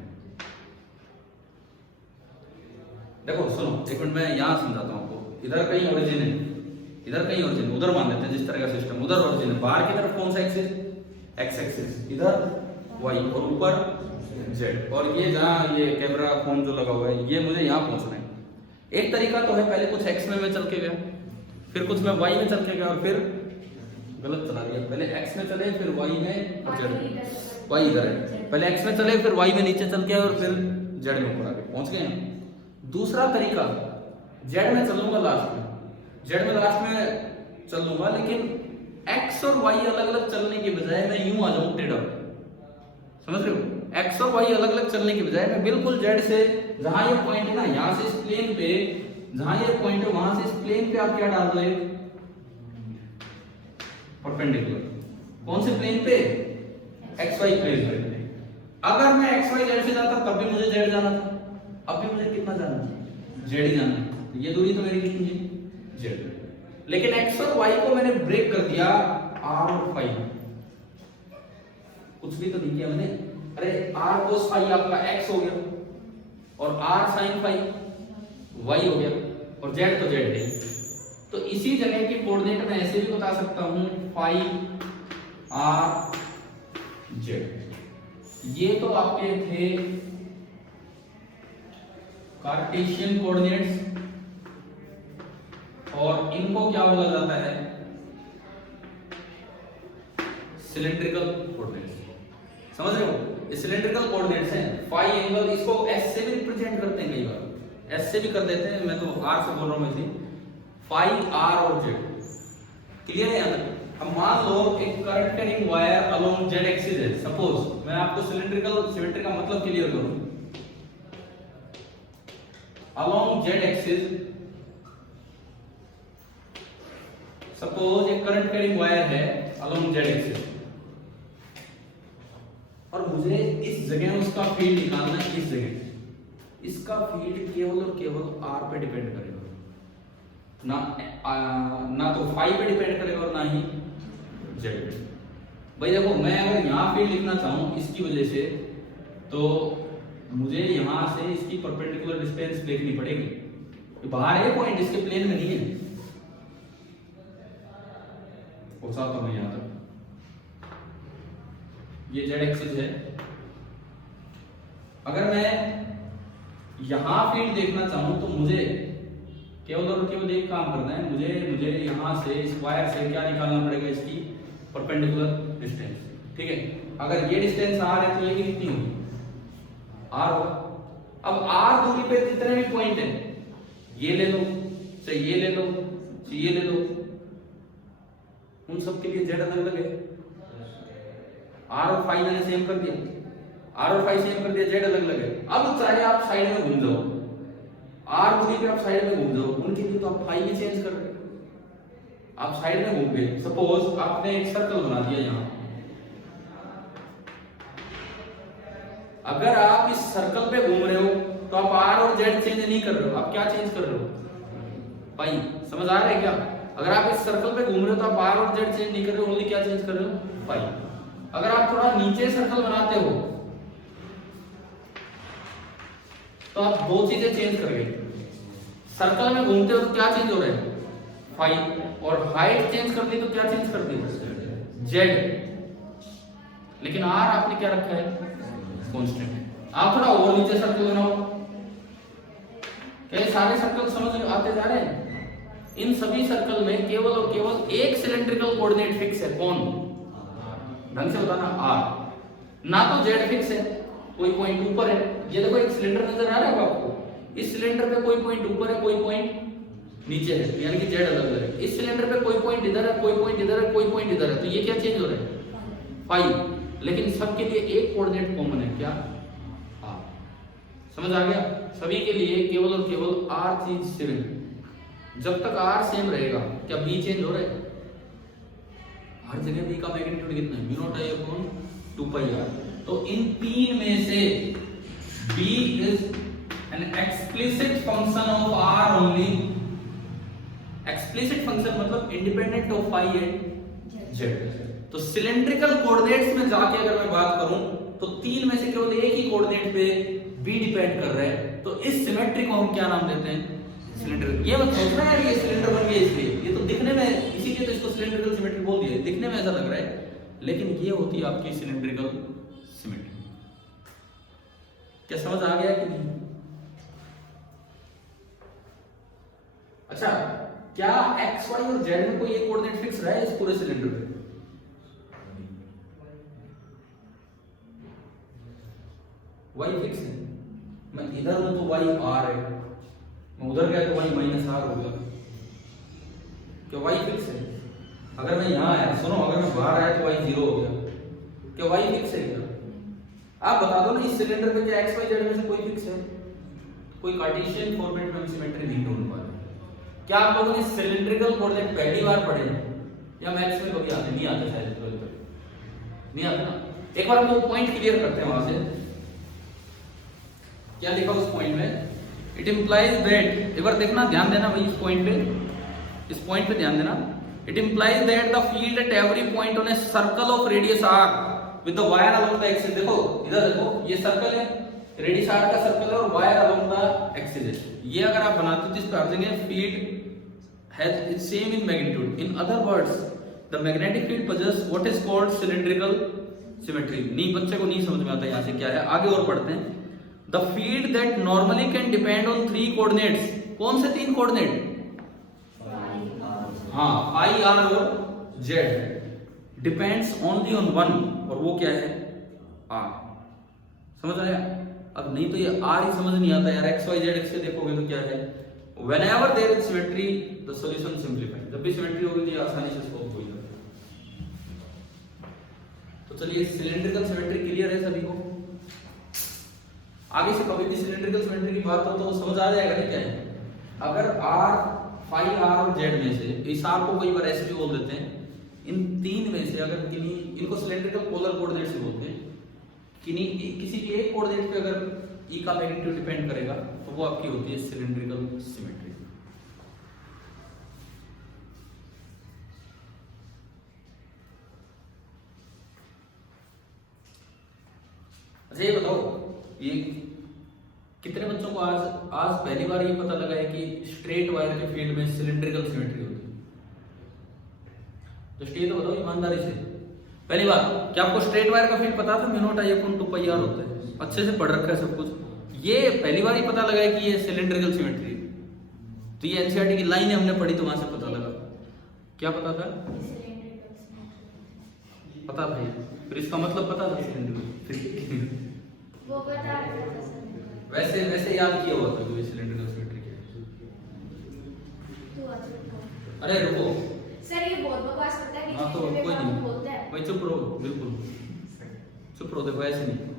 देखो सुनो एक मिनट, मैं यहां समझाता हूं आपको। इधर कहीं ओरिजिन है, इधर कहीं ओरिजिन, उधर मान लेते हैं जिस तरह का सिस्टम, उधर ओरिजिन है। बाहर की तरफ कौन सा एक्सिस? x एक्सिस, इधर y और ऊपर z। और ये जहां ये कैमरा फोन जो लगा हुआ है, ये मुझे यहां पहुंचना है। एक तरीका तो है, पहले कुछ x में मैं चल के गया, फिर कुछ मैं y में चल के गया, और फिर गलत चला गया। पहले x में चले, फिर y में, और z में। y इधर है, पहले x में चले, फिर y में नीचे चल के, और फिर z में ऊपर आके पहुंच गए हैं। दूसरा तरीका, z में चलूंगा लास्ट में, z में लास्ट में चल लूंगा, लेकिन x और y अलग अलग चलने के बजाय मैं यूं आ जाऊं टेढ़ा। समझ रहे हो? x और y अलग अलग चलने के बजाय मैं बिल्कुल z से, जहां ये पॉइंट है ना, यहां से इस प्लेन पे, जहां ये पॉइंट है वहां से इस प्लेन पे आप क्या डाल दो? एक परपेंडिकुलर। कौन से प्लेन पे? xy प्लेन पे। अगर मैं xy z से जाता तब भी मुझे z जाना था, अब भी मुझे कितना जाना है? z ही जाना है। ये दूरी तो मेरी कितनी है? z। लेकिन x और y को मैंने ब्रेक कर दिया r और फाई। कुछ भी तो नहीं किया मैंने। अरे r cos फाई आपका x हो गया, और r sin फाई y हो गया, और z तो z है। तो इसी जगह की कोऑर्डिनेट मैं ऐसे भी बता सकता हूं, फाई r z। ये तो आपके थे कार्टेशियन कोऑर्डिनेट्स, और इनको क्या बोला जाता है? Cylindrical coordinates. समझ रहे हो? ये सिलेंड्रिकल कोऑर्डिनेट्स हैं। फाई एंगल, इसको s से भी रिप्रेजेंट करते हैं, कई बार s से भी कर देते हैं, मैं तो r से बोल रहा हूं इसे। फाई r और z क्लियर है यहां तक? अब मान लो एक current carrying wire along z axis है। सपोज मैं आपको सिलेंड्रिकल सिमेट्री का मतलब क्लियर करूं। अलोंग z एक्सिस, सपोज एक करंट कैरिंग वायर है अलोंग z एक्सिस, और मुझे इस जगह उसका फील्ड निकालना है। इस जगह इसका फील्ड केवल और केवल r पे डिपेंड करेगा, ना तो फाई पे डिपेंड करेगा और ना ही z पे। भाई देखो, मैं अगर यहाँ फील्ड लिखना चाहूँ इसकी वजह से, तो मुझे यहाँ से इसकी परपेंडिकुलर डिस्टेंस देखनी पड़ेगी। बाहर है पॉइंट, इसके प्लेन में नहीं है। पहुंचाता हूं यहां तक। ये z एक्सिस है, अगर मैं यहां फील्ड देखना चाहूं तो मुझे केवल और केवल एक काम करना है, मुझे यहां से स्क्वायर से क्या निकालना पड़ेगा, इसकी परपेंडिकुलर डिस्टेंस। ठीक है, अगर ये डिस्टेंस r है तो ये भी कितनी होगी, r होगा। अब r दूरी पे जितने भी पॉइंट है, ये ले लो चाहे ये ले लो चाहे ये ले लो, उन सब के लिए z अलग अलग है। r और फाई मैंने सेम कर दिया, r और फाई सेम कर दिया, z अलग अलग है। अब चाहे आप साइड में घूम जाओ, r दूरी पे आप साइड में घूम जाओ, उनके लिए तो आप फाई भी चेंज कर रहे हो। आप साइड में घूम गए, सपोज आपने एक सर्कल बना दिया यहां, अगर आप इस सर्कल पे घूम रहे हो तो आप r और z चेंज नहीं कर रहे हो, आप क्या चेंज कर रहे हो, फाई। समझ आ रहा है क्या? अगर आप इस सर्कल पे घूम रहे हो तो आप r और z चेंज नहीं कर रहे हो, ओनली क्या चेंज कर रहे हो, फाई। अगर आप थोड़ा नीचे सर्कल बनाते हो तो आप दो चीजें चेंज कर गए, सर्कल में घूमते हो तो क्या चेंज हो रहा है, फाई, और हाइट चेंज कर दी तो क्या चेंज कर दी, z। लेकिन r आपने क्या रखा है, कांस्टेंट। आप थोड़ा और नीचे सर्कल बनाओ, क्या सारे सर्कल समझ में आते जा रहे हैं? इन सभी सर्कल में केवल और केवल एक सिलेंड्रिकल कोऑर्डिनेट फिक्स है, कौन, ढंग से बताना, r। ना तो z फिक्स है, कोई पॉइंट ऊपर है, ये देखो एक सिलेंडर नजर आ रहा है आपको, इस सिलेंडर पे कोई पॉइंट ऊपर है, कोई पॉइंट नीचे है, यानी कि z अलग अलग है। इस सिलेंडर पे कोई पॉइंट इधर है, कोई पॉइंट इधर है, कोई पॉइंट इधर है, तो ये क्या चेंज हो रहा है, फाई। लेकिन सबके लिए एक कोऑर्डिनेट कॉमन है, क्या, r। समझ आ गया? सभी के लिए केवल और केवल r चीज सेम। जब तक r सेम रहेगा, क्या b चेंज हो रहा है? हर जगह b का मैग्नीट्यूड कितना है, μ0I/2πr। तो इन तीन में से b is an explicit function of r only. Explicit function मतलब independent of phi and z। तो सिलेंड्रिकल कोऑर्डिनेट्स में जाके अगर मैं बात करूं तो तीन में से केवल एक ही कोऑर्डिनेट पे b डिपेंड कर रहा है, तो इस सिमेट्री को हम क्या नाम देते हैं, सिलेंड्रिकल। ये मत सोचना यार ये सिलेंडर बन गया इसलिए, ये तो दिखने में, इसीलिए तो इसको सिलेंड्रिकल सिमेट्री बोल दिया, दिखने में ऐसा लग रहा है, लेकिन ये होती है आपकी सिलेंड्रिकल सिमेट्री। क्या समझ आ गया कि नहीं? अच्छा, क्या x, y और z में कोई एक कोऑर्डिनेट फिक्स रहा है इस पूरे सिलेंडर पे? y फिक्स है, मैं इधर हूं तो y r है, मैं उधर गया तो y -r होगा। क्या y फिक्स है? अगर मैं यहां आया, सुनो, अगर मैं बाहर आया तो y 0 हो गया, क्या y फिक्स है क्या? आप बता दो ना, इस सिलेंडर पे क्या x y z में से कोई फिक्स है? कोई कार्टेशियन फॉर्मेट में सिमेट्री नहीं ढूंढ पा रहे। क्या आप लोगों ने सिलेंड्रिकल कोऑर्डिनेट पहली बार पढ़े या मैथ्स में कभी आते नहीं आते, शायद 12th तक नहीं आते ना। एक बार हम वो पॉइंट क्लियर करते हैं, वहां से क्या लिखा उस पॉइंट में, इट इंप्लाइज दैट, एक बार देखना, ध्यान देना भाई इस पॉइंट पे ध्यान देना। It implies that the field at every point on a circle of radius r with the wire along the axis. देखो इधर देखो, ये सर्कल है, रेडियस r का सर्कल है और वायर अलोंग द एक्सिस है। ये अगर आप बनाते हो तो इसका अर्थ है field has same in magnitude. In other words the magnetic field possesses what is called cylindrical symmetry। नहीं, बच्चे को नहीं समझ में आता यहां से क्या है, आगे और पढ़ते हैं। The field that normally can depend on three coordinates, कौन से तीन कोऑर्डिनेट, हाँ, फाई, r और z, depends only on one, और वो क्या है, r। समझ आया? अब नहीं तो ये r ही समझ नहीं आता यार, x y z से देखोगे तो क्या है, whenever there is symmetry the solution simplified। जब भी सिमेट्री होगी तो ये आसानी से सॉल्व हो जाएगा। तो चलिए, सिलेंड्रिकल सिमेट्री क्लियर है सभी को? आगे से कभी भी सिलेंड्रिकल सिमेट्री की बात हो तो समझ आ जाएगा ना क्या है। अगर r, फाई, r और z में से, इस r को कई बार ऐसे भी बोल देते हैं, इन तीन में से अगर किन्हीं, इनको सिलेंड्रिकल पोलर कोऑर्डिनेट से बोलते हैं, किसी भी एक कोऑर्डिनेट पे अगर e का मैग्नीट्यूड डिपेंड करेगा तो वो आपकी होती है सिलेंड्रिकल सिमेट्री। अच्छा, ये बताओ, ये कितने बच्चों को आज पहली बार ये पता लगा है कि स्ट्रेट वायर के फील्ड में सिलेंड्रिकल सिमेट्री होती है? तो स्टेट बताओ ईमानदारी से, पहली बार। क्या आपको स्ट्रेट वायर का फील्ड पता था, μ0I/2πr होता है? अच्छे से पढ़ रखा है सब कुछ। ये पहली बार ही पता लगा है कि ये सिलेंड्रिकल सिमेट्री, तो ये एनसीईआरटी की लाइन हमने पढ़ी तो वहां से पता लगा। क्या पता था? पता था ये, फिर इसका मतलब पता था सिलेंड्रिकल। वो बता रहा था सर। वैसे वैसे याद किया हुआ था जो सिलेंड्रिकल सिमेट्री के। तू आज रुको। अरे रुको, सर ये बहुत बकवास करता है, हाँ तो बीच में कोई पेपर नहीं, बोलता है। भाई चुप रहो, बिल्कुल चुप रहो, देखो ऐसे नहीं।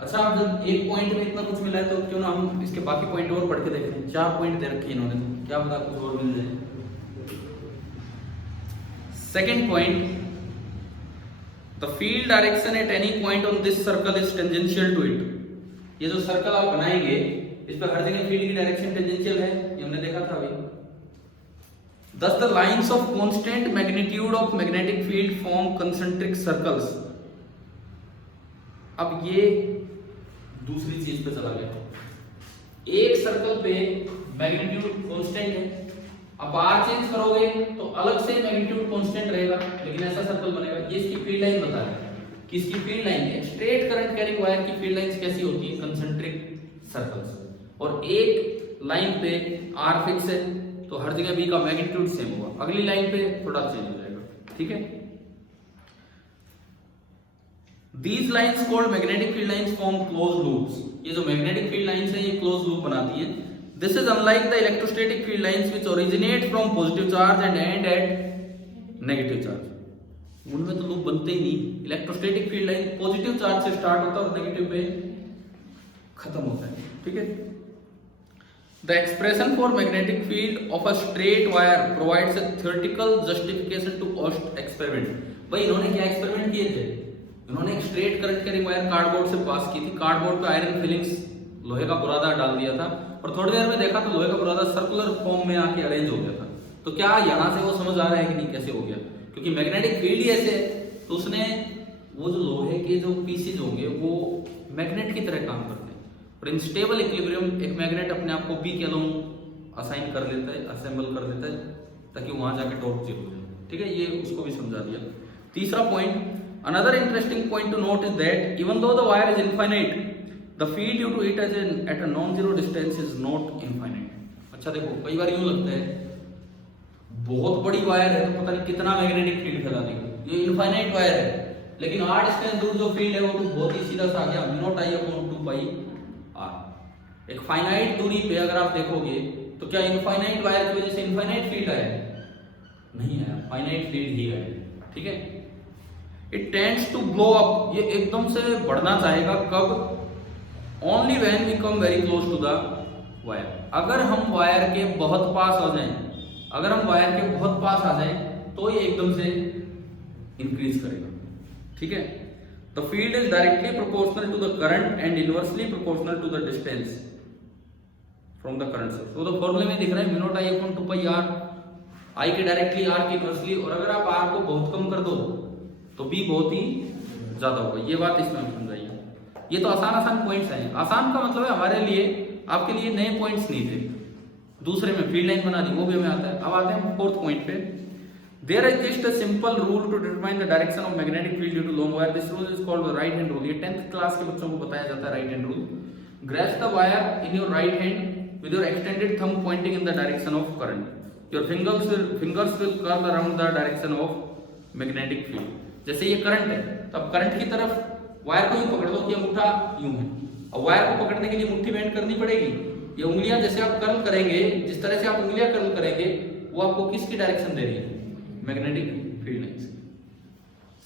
अच्छा, अब जब एक पॉइंट में इतना कुछ मिला है तो क्यों ना हम इसके बाकी पॉइंट और पढ़ के देखते हैं। 4 पॉइंट दे रखे हैं इन्होंने, तो क्या पता कुछ और मिल जाए। Second point, the field direction at any point on this circle is tangential to it. ये जो सर्कल आप बनाएंगे इस पर हर जगह फील्ड की डायरेक्शन टेंजेंशियल है, ये हमने देखा था अभी। Thus the lines of constant magnitude of magnetic field form concentric circles। अब ये दूसरी चीज पे चला गया। एक सर्कल पे मैग्नीट्यूड कांस्टेंट है, अब आर चेंज करोगे तो अलग से मैग्नीट्यूड कांस्टेंट रहेगा, लेकिन ऐसा सर्कल बनेगा। ये इसकी फील्ड लाइन बता रहा है कि इसकी फील्ड लाइन है, स्ट्रेट करंट कैरिंग वायर की फील्ड लाइंस कैसी होती है? Concentric circles. और एक लाइन पे आर फिक्स है तो हर जगह बी का मैग्नीट्यूड सेम होगा, अगली लाइन पे थोड़ा चेंज हो जाएगा, ठीक है। These lines called magnetic field lines form closed loops। ये जो magnetic field lines है ये closed loop बनाती है। This is unlike the electrostatic field lines which originate from positive charge and end at negative charge। उनमें तो loop बनते ही नहीं। Electrostatic field line positive charge से स्टार्ट होता है और नेगेटिव पे खत्म होता है, ठीक है। The expression for magnetic field of a straight wire provides a theoretical justification to Ost experiment। भाई इन्होंने क्या एक्सपेरिमेंट किए थे? इन्होंने एक straight current carrying wire cardboard से पास की थी, कार्डबोर्ड पे आयरन फिलिंग्स लोहे का बुरादा डाल दिया था और थोड़ी देर में देखा तो लोहे का बुरादा सर्कुलर फॉर्म में आके अरेंज हो गया था। तो क्या यहाँ से वो समझ आ रहा है कि नहीं कैसे हो गया? क्योंकि मैग्नेटिक फील्ड ही ऐसे है, तो उसने वो जो लोहे के जो पीसेज होंगे वो मैग्नेट की तरह काम करते हैं और इन स्टेबल इक्विलिब्रियम एक मैग्नेट अपने आप को बी के अलोंग असाइन कर लेता है, असेंबल कर देता है ताकि वहां जाके टॉर्क जीरो हो जाए, ठीक है। ये उसको भी समझा दिया। तीसरा point, another interesting point to note is that even though the wire is infinite, the field due to it at a non-zero distance is not infinite। अच्छा देखो, कई बार यूं लगता है बहुत बड़ी वायर है तो पता नहीं कितना मैग्नेटिक फील्ड फैला देगी, ये इनफाइनाइट वायर है, लेकिन r डिस्टेंस दूर जो फील्ड है वो तो बहुत ही सीधा सा आ गया, mu not I upon 2 pi r। एक फाइनाइट दूरी पे अगर आप देखोगे तो क्या इनफाइनाइट वायर की वजह से इनफाइनाइट फील्ड आया? नहीं आया, फाइनाइट फील्ड ही आया, ठीक है। It tends to blow up, ये एकदम से बढ़ना चाहेगा कब? Only when we come very close to the wire। अगर हम वायर के बहुत पास आ जाएं, अगर हम वायर के बहुत पास आ जाएं तो ये एकदम से इंक्रीज करेगा, ठीक है। The field is directly proportional to the current and inversely proportional to the distance from the current source। तो फॉर्मूले में दिख रहा है mu not I upon 2 pi r, आई के डायरेक्टली r के इनवर्सली, और अगर आप r को बहुत कम कर दो तो b बहुत ही ज्यादा होगा। ये बात इसमें हम समझाइए। ये तो आसान पॉइंट्स हैं। आसान का मतलब है हमारे लिए, आपके लिए नए पॉइंट्स नहीं थे। दूसरे में फील्ड लाइन बना दी, वो भी हमें आता है। अब आते हैं फोर्थ पॉइंट पे। There is just a simple rule to determine the direction of magnetic field due to long wire. This rule is called the right hand rule. ये 10th क्लास के बच्चों को बताया जाता है right hand rule. Grasp the wire in your right hand with your extended thumb pointing in the direction of current. Your fingers will curve around the direction of magnetic field. जैसे ये current है तो अब current की तरफ wire को यूं पकड़ लो कि अंगूठा यूं है। अब वायर को पकड़ने के लिए मुट्ठी बेंड करनी पड़ेगी। ये उंगलियां जैसे आप कर्ल करेंगे, जिस तरह से आप उंगलियां कर्ल करेंगे वो आपको किसकी डायरेक्शन दे रही है? Magnetic field lines.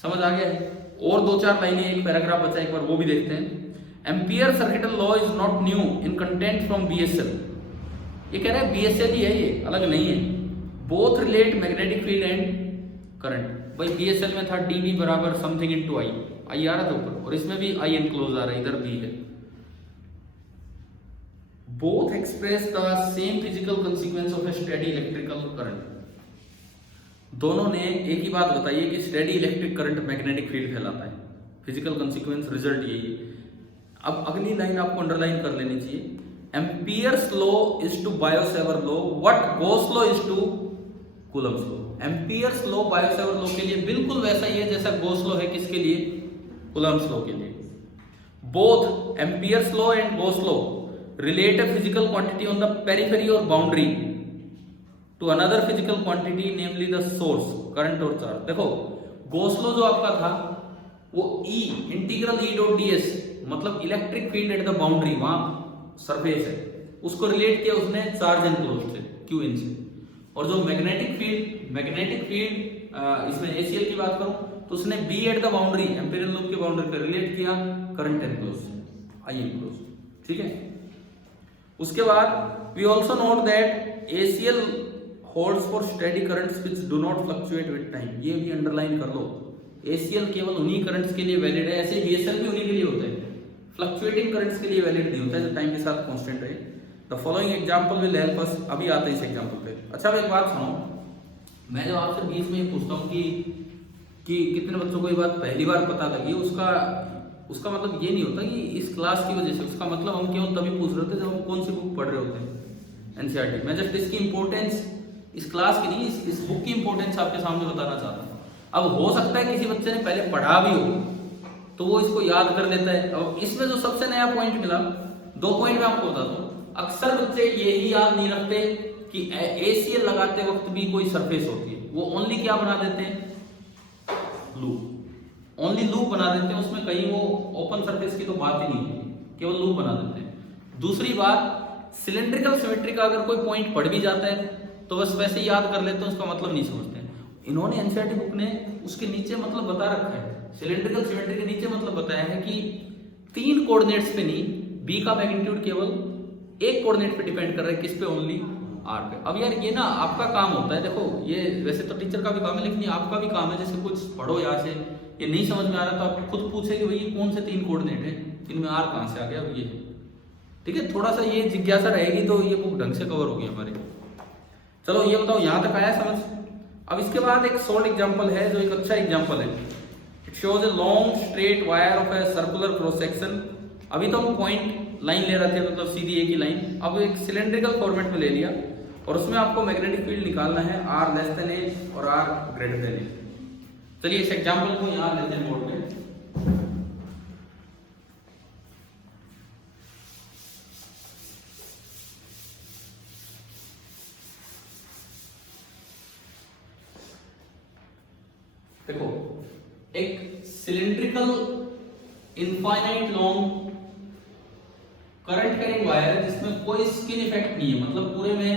समझ आ गया है? और 2-4 लाइनें, एक पैराग्राफ बचा, एक बार वो भी देखते हैं। Ampere circuital law is not new in content from BSL. ये कह रहे हैं बीएसएल ही है, ये अलग नहीं है। Both relate magnetic field and current. भाई बीएसएल में था डीबी बराबर समथिंग इनटू आई, आई आ रहा था ऊपर, और इसमें भी आई एनक्लोज आ रहा है, इधर बी है। Both express the same physical consequence of A steady electrical current. दोनों ने एक ही बात बताई है कि steady electric current magnetic field फैलाता है। फिजिकल consequence रिजल्ट यही है। अब अगली लाइन आपको अंडरलाइन कर लेनी चाहिए। Ampere's law is to Biot Savart law what Gauss law is to Coulomb's law. Ampere's law Biot Savart law के लिए बिल्कुल वैसा ही है जैसा गॉस लॉ है किसके लिए, कूलम्ब्स लॉ के लिए। Both Ampere's law and Gauss law relate a physical quantity on the periphery और boundary to another physical quantity namely the source current और चार्ज। देखो गॉस लॉ जो आपका था वो E integral E dot ds मतलब electric field at the boundary, वहां surface है, उसको रिलेट किया उसने चार्ज एनक्लोज्ड से Qn से। और जो मैग्नेटिक फील्ड इसमें ACL की बात करूं तो उसने B at the boundary empirical loop के बाउंड्री पे रिलेट किया करंट एनक्लोज्ड से I एनक्लोज्ड, ठीक है। उसके बाद we also note that ACL holds for steady currents which do not fluctuate with time. ये भी अंडरलाइन कर लो, ACL केवल उन्हीं करंट्स के लिए वैलिड है, ऐसे VSL भी उन्हीं के लिए होता है, फ्लक्चुएटिंग करंट्स के लिए वैलिड नहीं होता है जो टाइम के साथ कांस्टेंट रहे। The following example will help us. अभी आते हैं इस एग्जांपल पे। अच्छा अब एक बात सुनो, मैं जब आपसे बीच में ये पूछता हूँ कि कितने बच्चों को ये बात पहली बार पता लगी, उसका मतलब ये नहीं होता कि इस क्लास की वजह से, उसका मतलब हम केवल तभी पूछ रहे थे जब हम कौन सी बुक पढ़ रहे होते हैं NCERT। मैं जस्ट इसकी इंपॉर्टेंस इस क्लास की नहीं, इस बुक की इंपॉर्टेंस आपके सामने बताना चाहता हूँ। अब हो सकता है किसी बच्चे ने पहले पढ़ा भी हो तो वो इसको याद कर लेता है। अब इसमें जो सबसे नया पॉइंट मिला, 2 पॉइंट मैं आपको बताता हूँ। अक्सर बच्चे यही याद नहीं रखते कि ACL लगाते वक्त भी कोई सरफेस होती है, वो ओनली क्या बना देते हैं, लूप, ओनली लूप बना देते हैं, उसमें कहीं वो ओपन सरफेस की तो बात ही नहीं होती, केवल लूप बना देते हैं। दूसरी बात, सिलेंड्रिकल सिमेट्री का अगर कोई पॉइंट पढ़ भी जाता है तो बस वैसे ही याद कर लेते हैं, उसका मतलब नहीं समझते। इन्होंने NCERT बुक ने उसके नीचे मतलब बता रखा है, सिलेंड्रिकल सिमेट्री के नीचे मतलब बताया है कि 3 कोऑर्डिनेट्स पे नहीं, B का मैग्नीट्यूड केवल एक कोऑर्डिनेट पे डिपेंड कर रहा है, किस पे, ओनली R पे। अब यार ये ना आपका काम होता है, देखो ये वैसे तो टीचर का भी काम है लेकिन ये आपका भी काम है, जैसे कुछ पढ़ो यहाँ से ये नहीं समझ में आ रहा तो आप खुद पूछे कि भाई कौन से 3 कोऑर्डिनेट है, इनमें R कहाँ से आ गया, अब ये ठीक है, थोड़ा सा ये जिज्ञासा रहेगी तो ये बुक ढंग से कवर होगी हमारे। चलो ये बताओ यहाँ तक आया समझ। अब इसके बाद एक शॉर्ट एग्जांपल है जो एक अच्छा एग्जांपल है। It shows a long straight wire of a circular cross section. अभी तो हम पॉइंट लाइन ले रहे थे, मतलब सीधी एक ही लाइन, अब एक सिलेंड्रिकल फॉर्मेट में ले लिया और उसमें आपको मैग्नेटिक फील्ड निकालना है R लेस देन A और R ग्रेटर देन A। चलिए इस एग्जांपल को यहाँ लेते हैं नोट में। देखो एक cylindrical infinite long current carrying wire है जिसमें कोई स्किन इफेक्ट नहीं है, मतलब पूरे में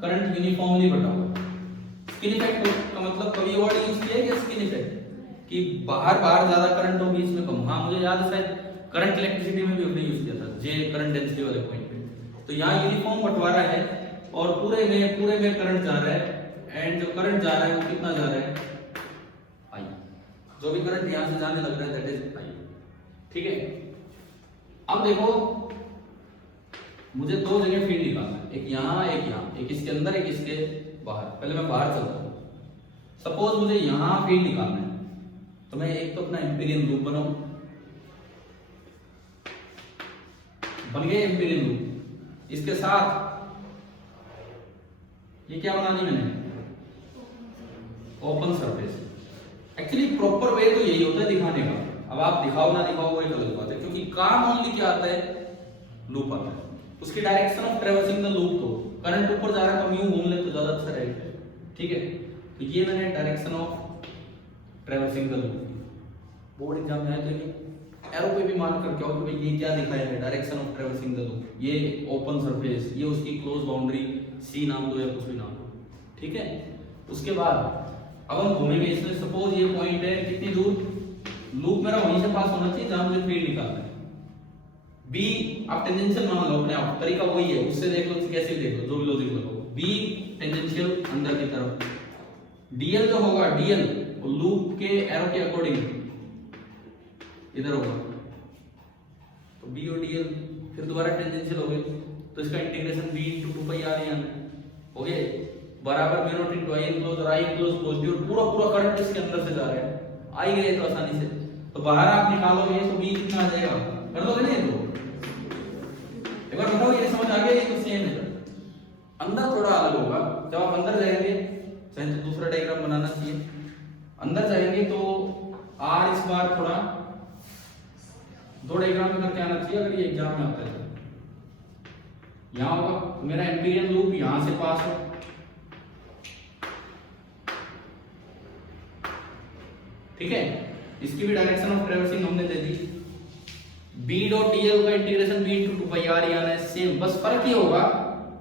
करंट यूनिफॉर्मली बटा हुआ। स्किन इफेक्ट का मतलब कभी वर्ड यूज किया है क्या, स्किन इफेक्ट, कि बाहर ज्यादा करंट होगी इसमें कम। हाँ मुझे याद है शायद करंट इलेक्ट्रिसिटी में भी हमने यूज किया था, J करंट डेंसिटी वाले पॉइंट पे। तो यहाँ यूनिफॉर्म बंटवारा है और पूरे में करंट जा रहा है, एंड जो करंट जा रहा है वो कितना जा रहा है, I। जो भी करंट यहाँ से जाने लग रहा है दैट इज I, ठीक है। अब देखो मुझे 2 जगह फील्ड निकालना है, एक यहाँ एक इसके अंदर एक इसके बाहर। पहले मैं बाहर चलता हूँ, सपोज मुझे यहाँ फील्ड निकालना है तो मैं एक तो अपना एम्पीरियन लूप बनाऊं, बन गया एम्पीरियन लूप। इसके साथ ये क्या बनानी मैंने, open surface. Actually proper way तो यही होता है दिखाने का, अब आप दिखाओ ना दिखाओ वो एक अलग बात है, क्योंकि काम ओनली क्या आता है, लूप आता है। उसकी direction of traversing the loop, तो करंट ऊपर जा रहा है तो म्यू घूम ले तो ज्यादा अच्छा रहेगा, ठीक है। तो ये मैंने direction of traversing the loop board exam में आया तो ये एरो पे भी मार्क करके आओ कि भाई ये क्या दिखाया है, direction of traversing the loop, ये ओपन सरफेस, ये उसकी क्लोज बाउंड्री, C नाम दो या कुछ भी नाम दो, ठीक है। उसके बाद अब हम घूमेंगे इसमें, सपोज ये पॉइंट है कितनी दूर, लूप मेरा वहीं से पास होना चाहिए जहां मुझे फील्ड निकालना है। B आप टेंजेंशियल मान लो अपने आप, तरीका वही है, उससे देख लो कैसे भी देख लो, जो भी लॉजिक लगाओ। B टेंजेंशियल अंदर की तरफ, DL जो होगा DL वो लूप के एरो के अकॉर्डिंग इधर होगा, तो B और DL फिर दोबारा टेंजेंशियल हो गए, तो इसका integration B into 2 pi r यहाँ हो गया बराबर mu not into I enclose और I इनक्लोज पॉजिटिव, पूरा करंट इसके अंदर से जा रहा है, आई गए तो आसानी से, तो बाहर आप निकालोगे तो B कितना आ जाएगा, कर दोगे ना ये तो एक बार बताओ, ये समझ आ गया, ये तो सेम है। अंदर थोड़ा अलग होगा, जब आप अंदर जाएंगे, चाहे तो दूसरा डायग्राम बनाना चाहिए। अंदर जाएंगे तो आर इस बार थोड़ा दो डायग्राम में करके आना चाहिए अगर ये एग्जाम में आता है। यहां होगा मेरा एम्पीरियल लूप यहां से पास हो, ठीक है। इसकी भी डायरेक्शन ऑफ ट्रैवर्सिंग हमने दे दी। b डॉट dl का integration b into 2 pi r ही आना है सेम, बस फर्क ये होगा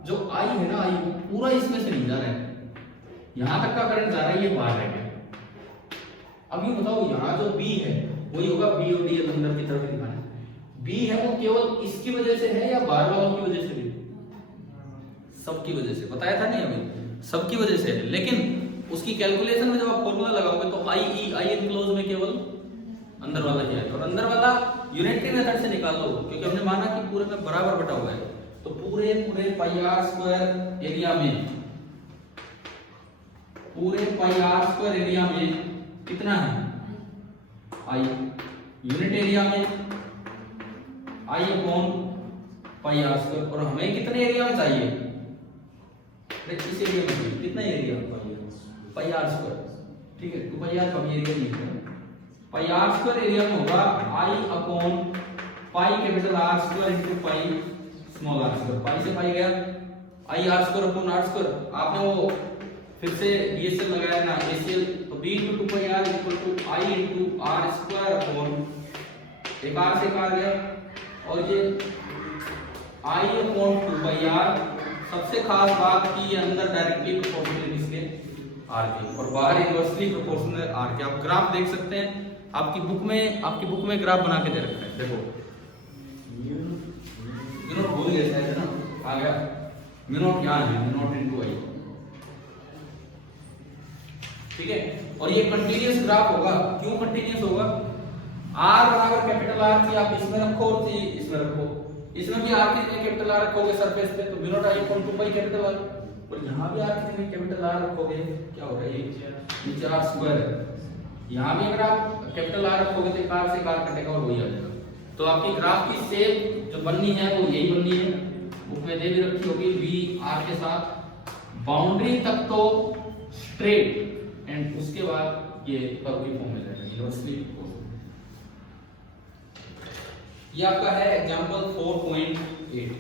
जो i है ना, i पूरा इसमें से नहीं जा रहा है, यहां तक का करंट जा रहा है, ये बाहर रह गया। अब ये बताओ यहां जो b है वही होगा b और dl अंदर की तरफ दिखाना है। b है वो केवल इसकी वजह से है या बाहर वालों की वजह से भी? सबकी वजह से, बताया था नहीं अभी, सबकी वजह से है। लेकिन उसकी कैलकुलेशन में जब आप फॉर्मूला लगाओगे तो आई इनक्लोज में केवल अंदर वाला ही आएगा, और अंदर वाला यूनिटरी मेथड से निकाल लो, क्योंकि हमने माना कि पूरे में बराबर बटा हुआ है। तो पूरे पाई आर स्क्वायर एरिया में, पूरे पाई आर स्क्वायर एरिया में कितना है आई, यूनिट एरिया में आई अपॉन पाई आर स्क्वायर, और हमें कितने एरिया में चाहिए? इस एरिया में कितना एरिया? पाई आर स्क्वायर, ठीक है। 2 पाई आर का भी एरिया नहीं है, पाई आर स्क्वायर एरिया में होगा I upon pi capital R square into pi small R square. Pi से पाई गया, I R square upon R square. आपने वो फिर से डीएसएल लगाया ना, एसीएल, तो b into 2 pi R equal to I into R square upon एक आर से कार गया, और ये आई अपॉन 2 पाई आर। सबसे खास बात की ये अंदर डायरेक्टली प्रोपोर्शनल इसके आर के, और बाहर इनवर्सली प्रोपोर्शनल आर के। आप ग्राफ देख सकते हैं, आपकी बुक में ग्राफ बना के दे रखा है, देखो म्यू भूल गए शायद ना, आ गया म्यू नॉट यहाँ है, म्यू नॉट इनटू आई, ठीक है। और ये कंटीन्यूअस ग्राफ होगा। क्यों कंटीन्यूअस होगा? आर बराबर कैपिटल आर थी, आप इसमें रखो और थी इसमें रखो, इसमें भी आर कितने कैपिटल आर रखोगे सरफेस पे, तो mu not I upon 2 pi capital are, और यहाँ भी आर कितने कैपिटल आर रखोगे, क्या हो रहा है ये आर स्क्वायर है। यहाँ भी अगर आप कैपिटल आर रखोगे तो कार से कार कटेगा और वही आ जाएगा। तो आपकी ग्राफ की शेप जो बननी है वो यही बननी है, बुक में दे भी रखी होगी वी आर के साथ, बाउंड्री तक तो स्ट्रेट, एंड उसके बाद ये कर्व भी फॉर्म में जाएगा इनवर्सली। ये आपका है एग्जांपल 4.8।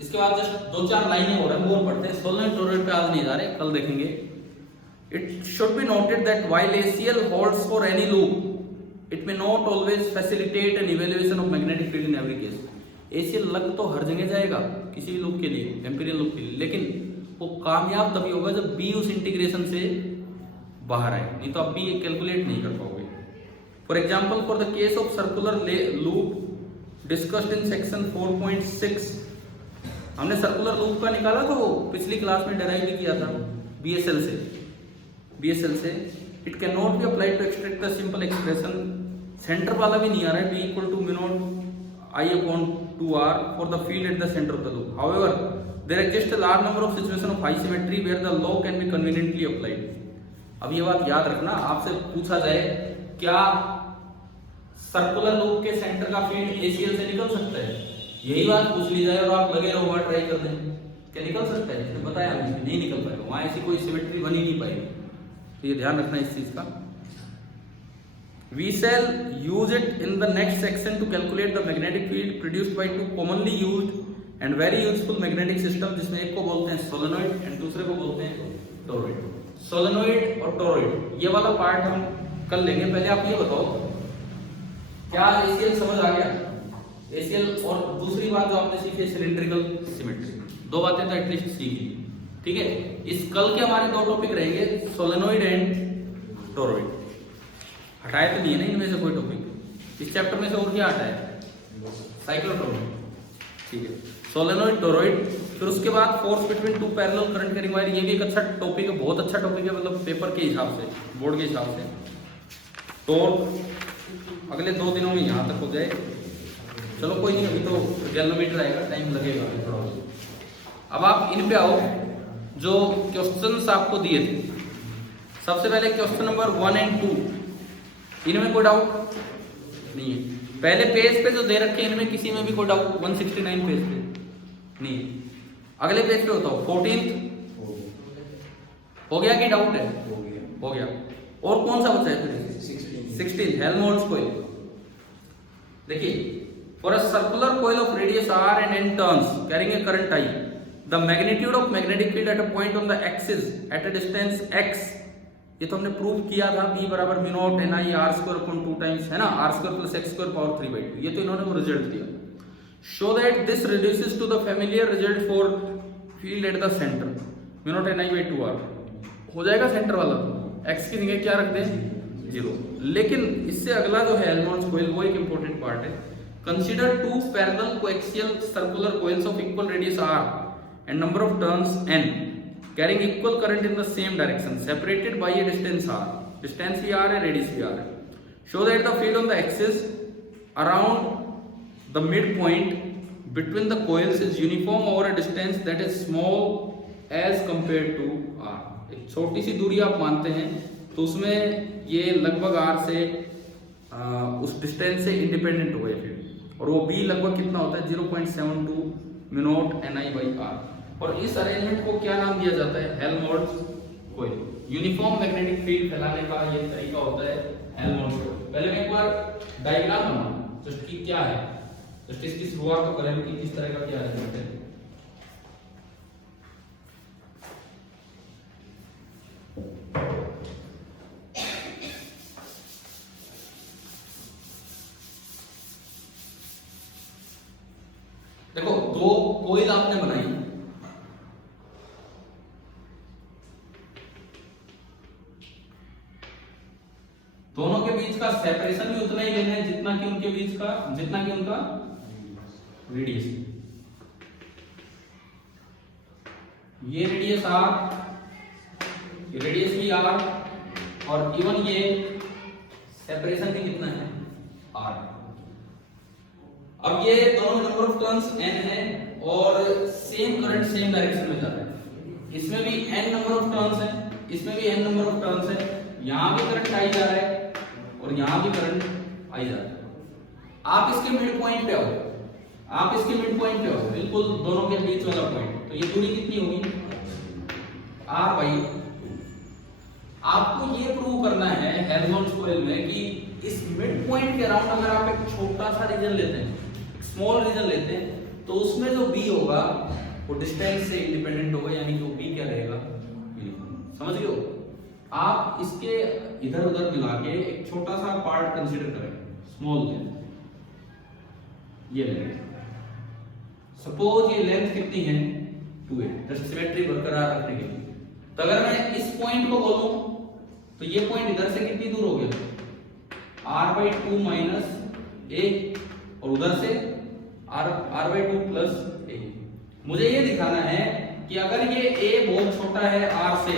इसके बाद जस्ट 2-4 लाइनें हो रहा है, मोर पढ़ते हैं, सोलनॉइड टोरॉइड पे आज नहीं जा रहे, कल देखेंगे। It should be noted that while ACL holds for any loop, it may not always facilitate an evaluation of magnetic field in every case। ACL लग तो हर जगह जाएगा किसी भी लूप के लिए, एम्पीरियल लूप के लिए, लेकिन वो कामयाब तभी होगा जब B उस इंटीग्रेशन से बाहर आए, नहीं तो आप B कैलकुलेट नहीं कर पाओगे। For example, for the case of circular loop discussed in section 4.6, हमने सर्कुलर लूप का निकाला था, वो पिछली क्लास में डेराइव भी किया था BSL से। It can not be applied to extract the simple expression, centre वाला भी नहीं आ रहा है, B equal to mu naught I upon 2R for the field at the centre of the loop. However there exist a large number of situation of high symmetry where the law can be conveniently applied. अब ये बात याद रखना, आपसे पूछा जाए क्या circular loop के सेंटर का फील्ड ACL से निकल सकता है, यही बात पूछ ली जाए और आप लगे रहो ट्राई कर दें, क्या निकल सकता है? इसने बताया हमें नहीं निकल पाएगा, वहां ऐसी कोई सिमेट्री बन ही नहीं पाएगी। तो ये ध्यान रखना इस चीज का। We shall use it in the next section to calculate the magnetic field produced by two commonly used and very useful magnetic system, जिसमें एक को बोलते हैं सोलेनॉइड एंड दूसरे को बोलते हैं टोरॉइड। सोलेनॉइड और टोरॉइड ये वाला पार्ट हम कर लेंगे। पहले आप ये बताओ क्या ACL समझ आ गया? ACL और दूसरी बात जो आपने सीखी सिलिंड्रिकल सिमेट्री, दो बातें तो एटलीस्ट सीखी, ठीक है। इस कल के हमारे दो टॉपिक रहेंगे, सोलेनॉइड एंड टोरॉइड। हटाए तो नहीं है ना इनमें से कोई टॉपिक, इस चैप्टर में से और क्या हटा है? साइक्लोटोरॉइड, ठीक है, सोलेनॉइड, टोरॉइड। फिर उसके बाद force between two parallel current carrying wire, ये भी एक अच्छा टॉपिक है, बहुत अच्छा टॉपिक है, मतलब पेपर के हिसाब से, बोर्ड के हिसाब से। टॉर्क अगले 2 दिनों में यहाँ तक हो जाए, चलो कोई नहीं, अभी तो गैलोमीटर आएगा, टाइम लगेगा थोड़ा। अब आप इन पे आओ जो क्वेश्चंस आपको दिए थे। सबसे पहले क्वेश्चन नंबर 1 और 2, इनमें कोई डाउट नहीं है। पहले पेज पे जो दे रखे हैं इनमें किसी में भी कोई डाउट? 169 पेज पे नहीं है। अगले पेज पे बताओ 14 हो गया कि डाउट है? हो गया। हो गया। और कौन सा बचा है फिर? 16 हेल्महोल्ट्ज कॉइल। देखिए, for a circular coil of radius r and n turns carrying a current I, the magnitude of magnetic field at a point on the axis at a distance x, ये तो हमने prove किया था, B बराबर mu naught n I r square upon 2 times, है ना, r square plus x square power 3/2, ये तो इन्होंने वो रिजल्ट दिया। Show that this reduces to the familiar result for field at the centre, mu naught n I by 2r हो जाएगा centre वाला, x की जगह क्या रख दें? 0। लेकिन इससे अगला जो है हेल्महोल्ट्ज कॉइल, वो एक इंपॉर्टेंट पार्ट है। Consider two parallel coaxial circular coils of equal radius r and number of turns n carrying equal current in the same direction separated by a distance r, distance भी r है, radius भी r है। show that the field on the axis around the midpoint between the coils is uniform over a distance that is small as compared to r। एक छोटी सी दूरी आप मानते हैं तो उसमें ये लगभग r से उस डिस्टेंस से इंडिपेंडेंट हो गए फील्ड, और वो b लगभग कितना होता है? 0.72 mu naught n I by r। और इस अरेंजमेंट को क्या नाम दिया जाता है? Helmholtz coil. Uniform magnetic field फैलाने का ये तरीका होता है हेल्महोल्ट्ज कॉइल। पहले मैं एक बार डायग्राम बनाऊं जस्ट कि क्या है, जस्ट इसकी शुरुआत तो करें कि किस तरह का क्या अरेंजमेंट है। देखो, दो कोइल आपने बनाई, दोनों के बीच का सेपरेशन भी उतना ही लेना है जितना कि उनके बीच का, जितना कि उनका रेडियस। ये रेडियस r, ये रेडियस भी r, और इवन ये सेपरेशन भी कितना है? r। अब ये दोनों नंबर ऑफ टर्न्स n है और सेम करंट सेम डायरेक्शन में जा रहा है। इसमें भी n नंबर ऑफ टर्न्स है, इसमें भी n नंबर ऑफ टर्न्स है। यहां भी करंट आई जा रहा है और यहां भी करंट आई जा रहा है। आप इसके मिड पॉइंट पे हो, आप इसके मिड पॉइंट पे हो, बिल्कुल दोनों के बीच वाला पॉइंट। तो ये दूरी कितनी होगी? r by 2। आपको ये प्रूव करना है हेल्महोल्ट्ज कॉइल में कि इस मिड पॉइंट के अराउंड अगर आप एक छोटा सा रीजन लेते हैं, स्मॉल रीजन लेते हैं, तो उसमें जो b होगा वो डिस्टेंस से इंडिपेंडेंट होगा, यानी कि वो b क्या रहेगा? यूनिफॉर्म। समझ गए हो? आप इसके इधर उधर मिला के एक छोटा सा पार्ट कंसीडर करें, स्मॉल लेंथ, ये लेंथ, सपोज ये लेंथ कितनी है? 2a, जस्ट सिमेट्री बरकरार रखने के लिए। तो अगर मैं इस पॉइंट को बोलूं तो ये पॉइंट इधर से कितनी दूर हो गया? r by 2 minus a, और उधर से r by 2 plus a। मुझे ये दिखाना है कि अगर ये a बहुत छोटा है r से,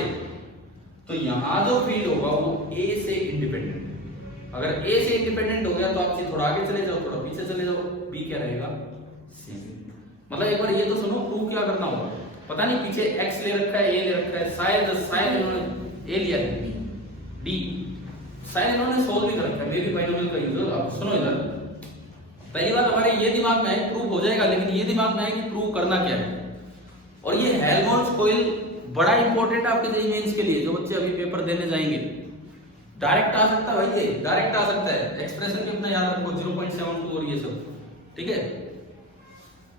तो यहां जो फील्ड होगा वो a से इंडिपेंडेंट है। अगर a से इंडिपेंडेंट हो गया तो आप थोड़ा आगे चले जाओ, थोड़ा पीछे चले जाओ, b क्या रहेगा? सेम। मतलब एक बार ये तो सुनो, प्रूव क्या करना होगा। पता नहीं पीछे x ले रखा है, a ले रखा है, शायद इन्होंने a लिया है, d शायद इन्होंने सोल्व भी कर रखा है, मे बी बाइनोमियल का यूज होगा। सुनो इधर, पहली बात हमारे ये दिमाग में है प्रूव हो जाएगा, लेकिन ये दिमाग में है कि प्रूव करना क्या है। और ये हेल्महोल्ट्ज कॉइल बड़ा इंपॉर्टेंट है आपके जेईई मेंस के लिए, जो बच्चे अभी पेपर देने जाएंगे। डायरेक्ट आ सकता है भाई, ये डायरेक्ट आ सकता है। एक्सप्रेशन कितना याद रखो, 0.72 और ये सब, ठीक है।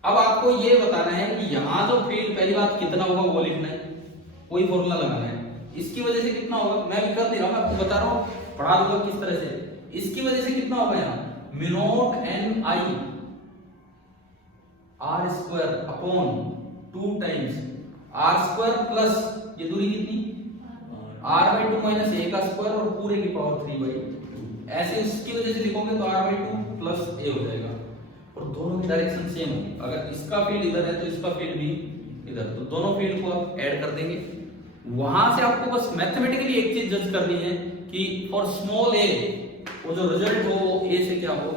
अब आपको ये बताना है कि यहां जो फील्ड, पहली बात कितना होगा वो लिखना है, कोई फॉर्मूला लगाना है। इसकी वजह से कितना होगा, मैं भी कर दे रहा हूं, आपको बता रहा हूं, पढ़ा दूंगा किस तरह से। इसकी वजह से कितना होगा यहाँ, mu naught n I r square upon 2 times r square plus ये दूरी कितनी, r by 2 माइनस a का स्क्वायर और पूरे की पावर 3/2। ऐसे इसकी वजह से लिखोगे तो r by 2 प्लस a हो जाएगा, और दोनों की डायरेक्शन सेम होगी। अगर इसका फील्ड इधर है तो इसका फील्ड भी इधर, तो दोनों फील्ड को आप ऐड कर देंगे। वहां से आपको बस मैथमेटिकली एक चीज जज करनी है कि फॉर स्मॉल a वो जो रिजल्ट हो वो a से क्या हो,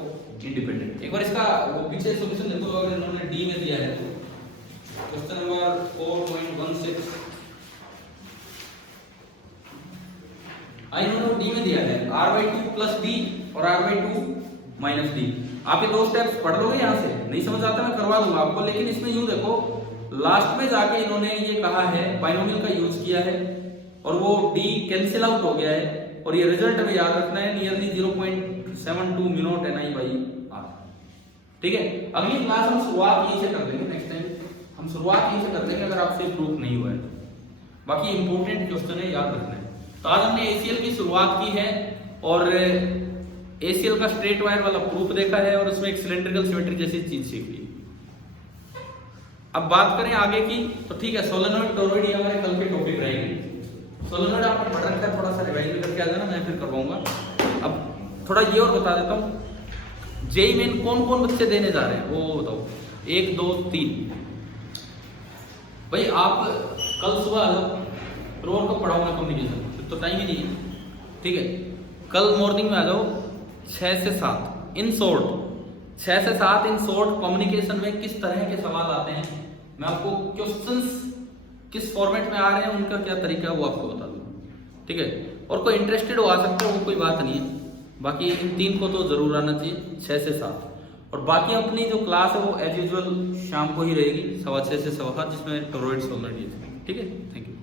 इंडिपेंडेंट। एक बार इसका वो पीछे सॉल्यूशन देखो, अगर इन्होंने d में दिया है तो क्वेश्चन नंबर 4.16 इन्होंने d में दिया है r by 2 प्लस d और r by 2 माइनस d। आप ये दो स्टेप्स पढ़ लोगे, यहां से नहीं समझ आता मैं करवा दूंगा आपको, लेकिन इसमें यूं देखो, लास्ट में जाके इन्होंने ये कहा है, बाइनोमियल का यूज किया है, और वो डी कैंसिल आउट हो गया है और ये रिजल्ट में याद रखना है नियरली 0.72 मिनट NI/R। ठीक है, अगली क्लास हम शुरुआत यहीं से कर देंगे, नेक्स्ट टाइम हम शुरुआत यहीं से कर देंगे अगर आपसे प्रूफ नहीं हुआ है तो। बाकी इंपॉर्टेंट क्वेश्चन है, याद रखना है। तो आज हमने ACL की शुरुआत की है और ACL का स्ट्रेट वायर वाला प्रूफ देखा है और उसमें एक सिलेंड्रिकल सिमेट्री जैसी चीज सीख ली। अब बात करें आगे की, तो ठीक है, सोलेनोइड टोरॉइड ये हमारे कल के टॉपिक रहेंगे। सोलेनोइड आपने पढ़ रखा है, थोड़ा सा रिवाइज करके आ जाना, मैं फिर करवाऊंगा। अब थोड़ा ये और बता देता हूँ, जेई मेन कौन कौन बच्चे देने जा रहे हैं वो बताओ। 1 2 3 भाई आप कल सुबह आ जाओ, रोज को पढ़ाऊंगा कम्युनिकेशन, तो टाइम ही नहीं है। ठीक है, कल मॉर्निंग में आ जाओ 6 से 7 इन शॉर्ट, 6 से 7 इन शॉर्ट कम्युनिकेशन में किस तरह के सवाल आते हैं, मैं आपको क्वेश्चंस किस फॉर्मेट में आ रहे हैं उनका क्या तरीका है वो आपको बता दूंगा। ठीक है, और कोई इंटरेस्टेड हो आ सकता है, वो कोई बात नहीं है। बाकी इन 3 को तो जरूर आना चाहिए, 6 से 7। और बाकी अपनी जो क्लास है वो एज यूजुअल शाम को ही रहेगी, 6:15 से 7:15, जिसमें टोरॉइड्स ऑलरेडी है। ठीक है, थैंक यू।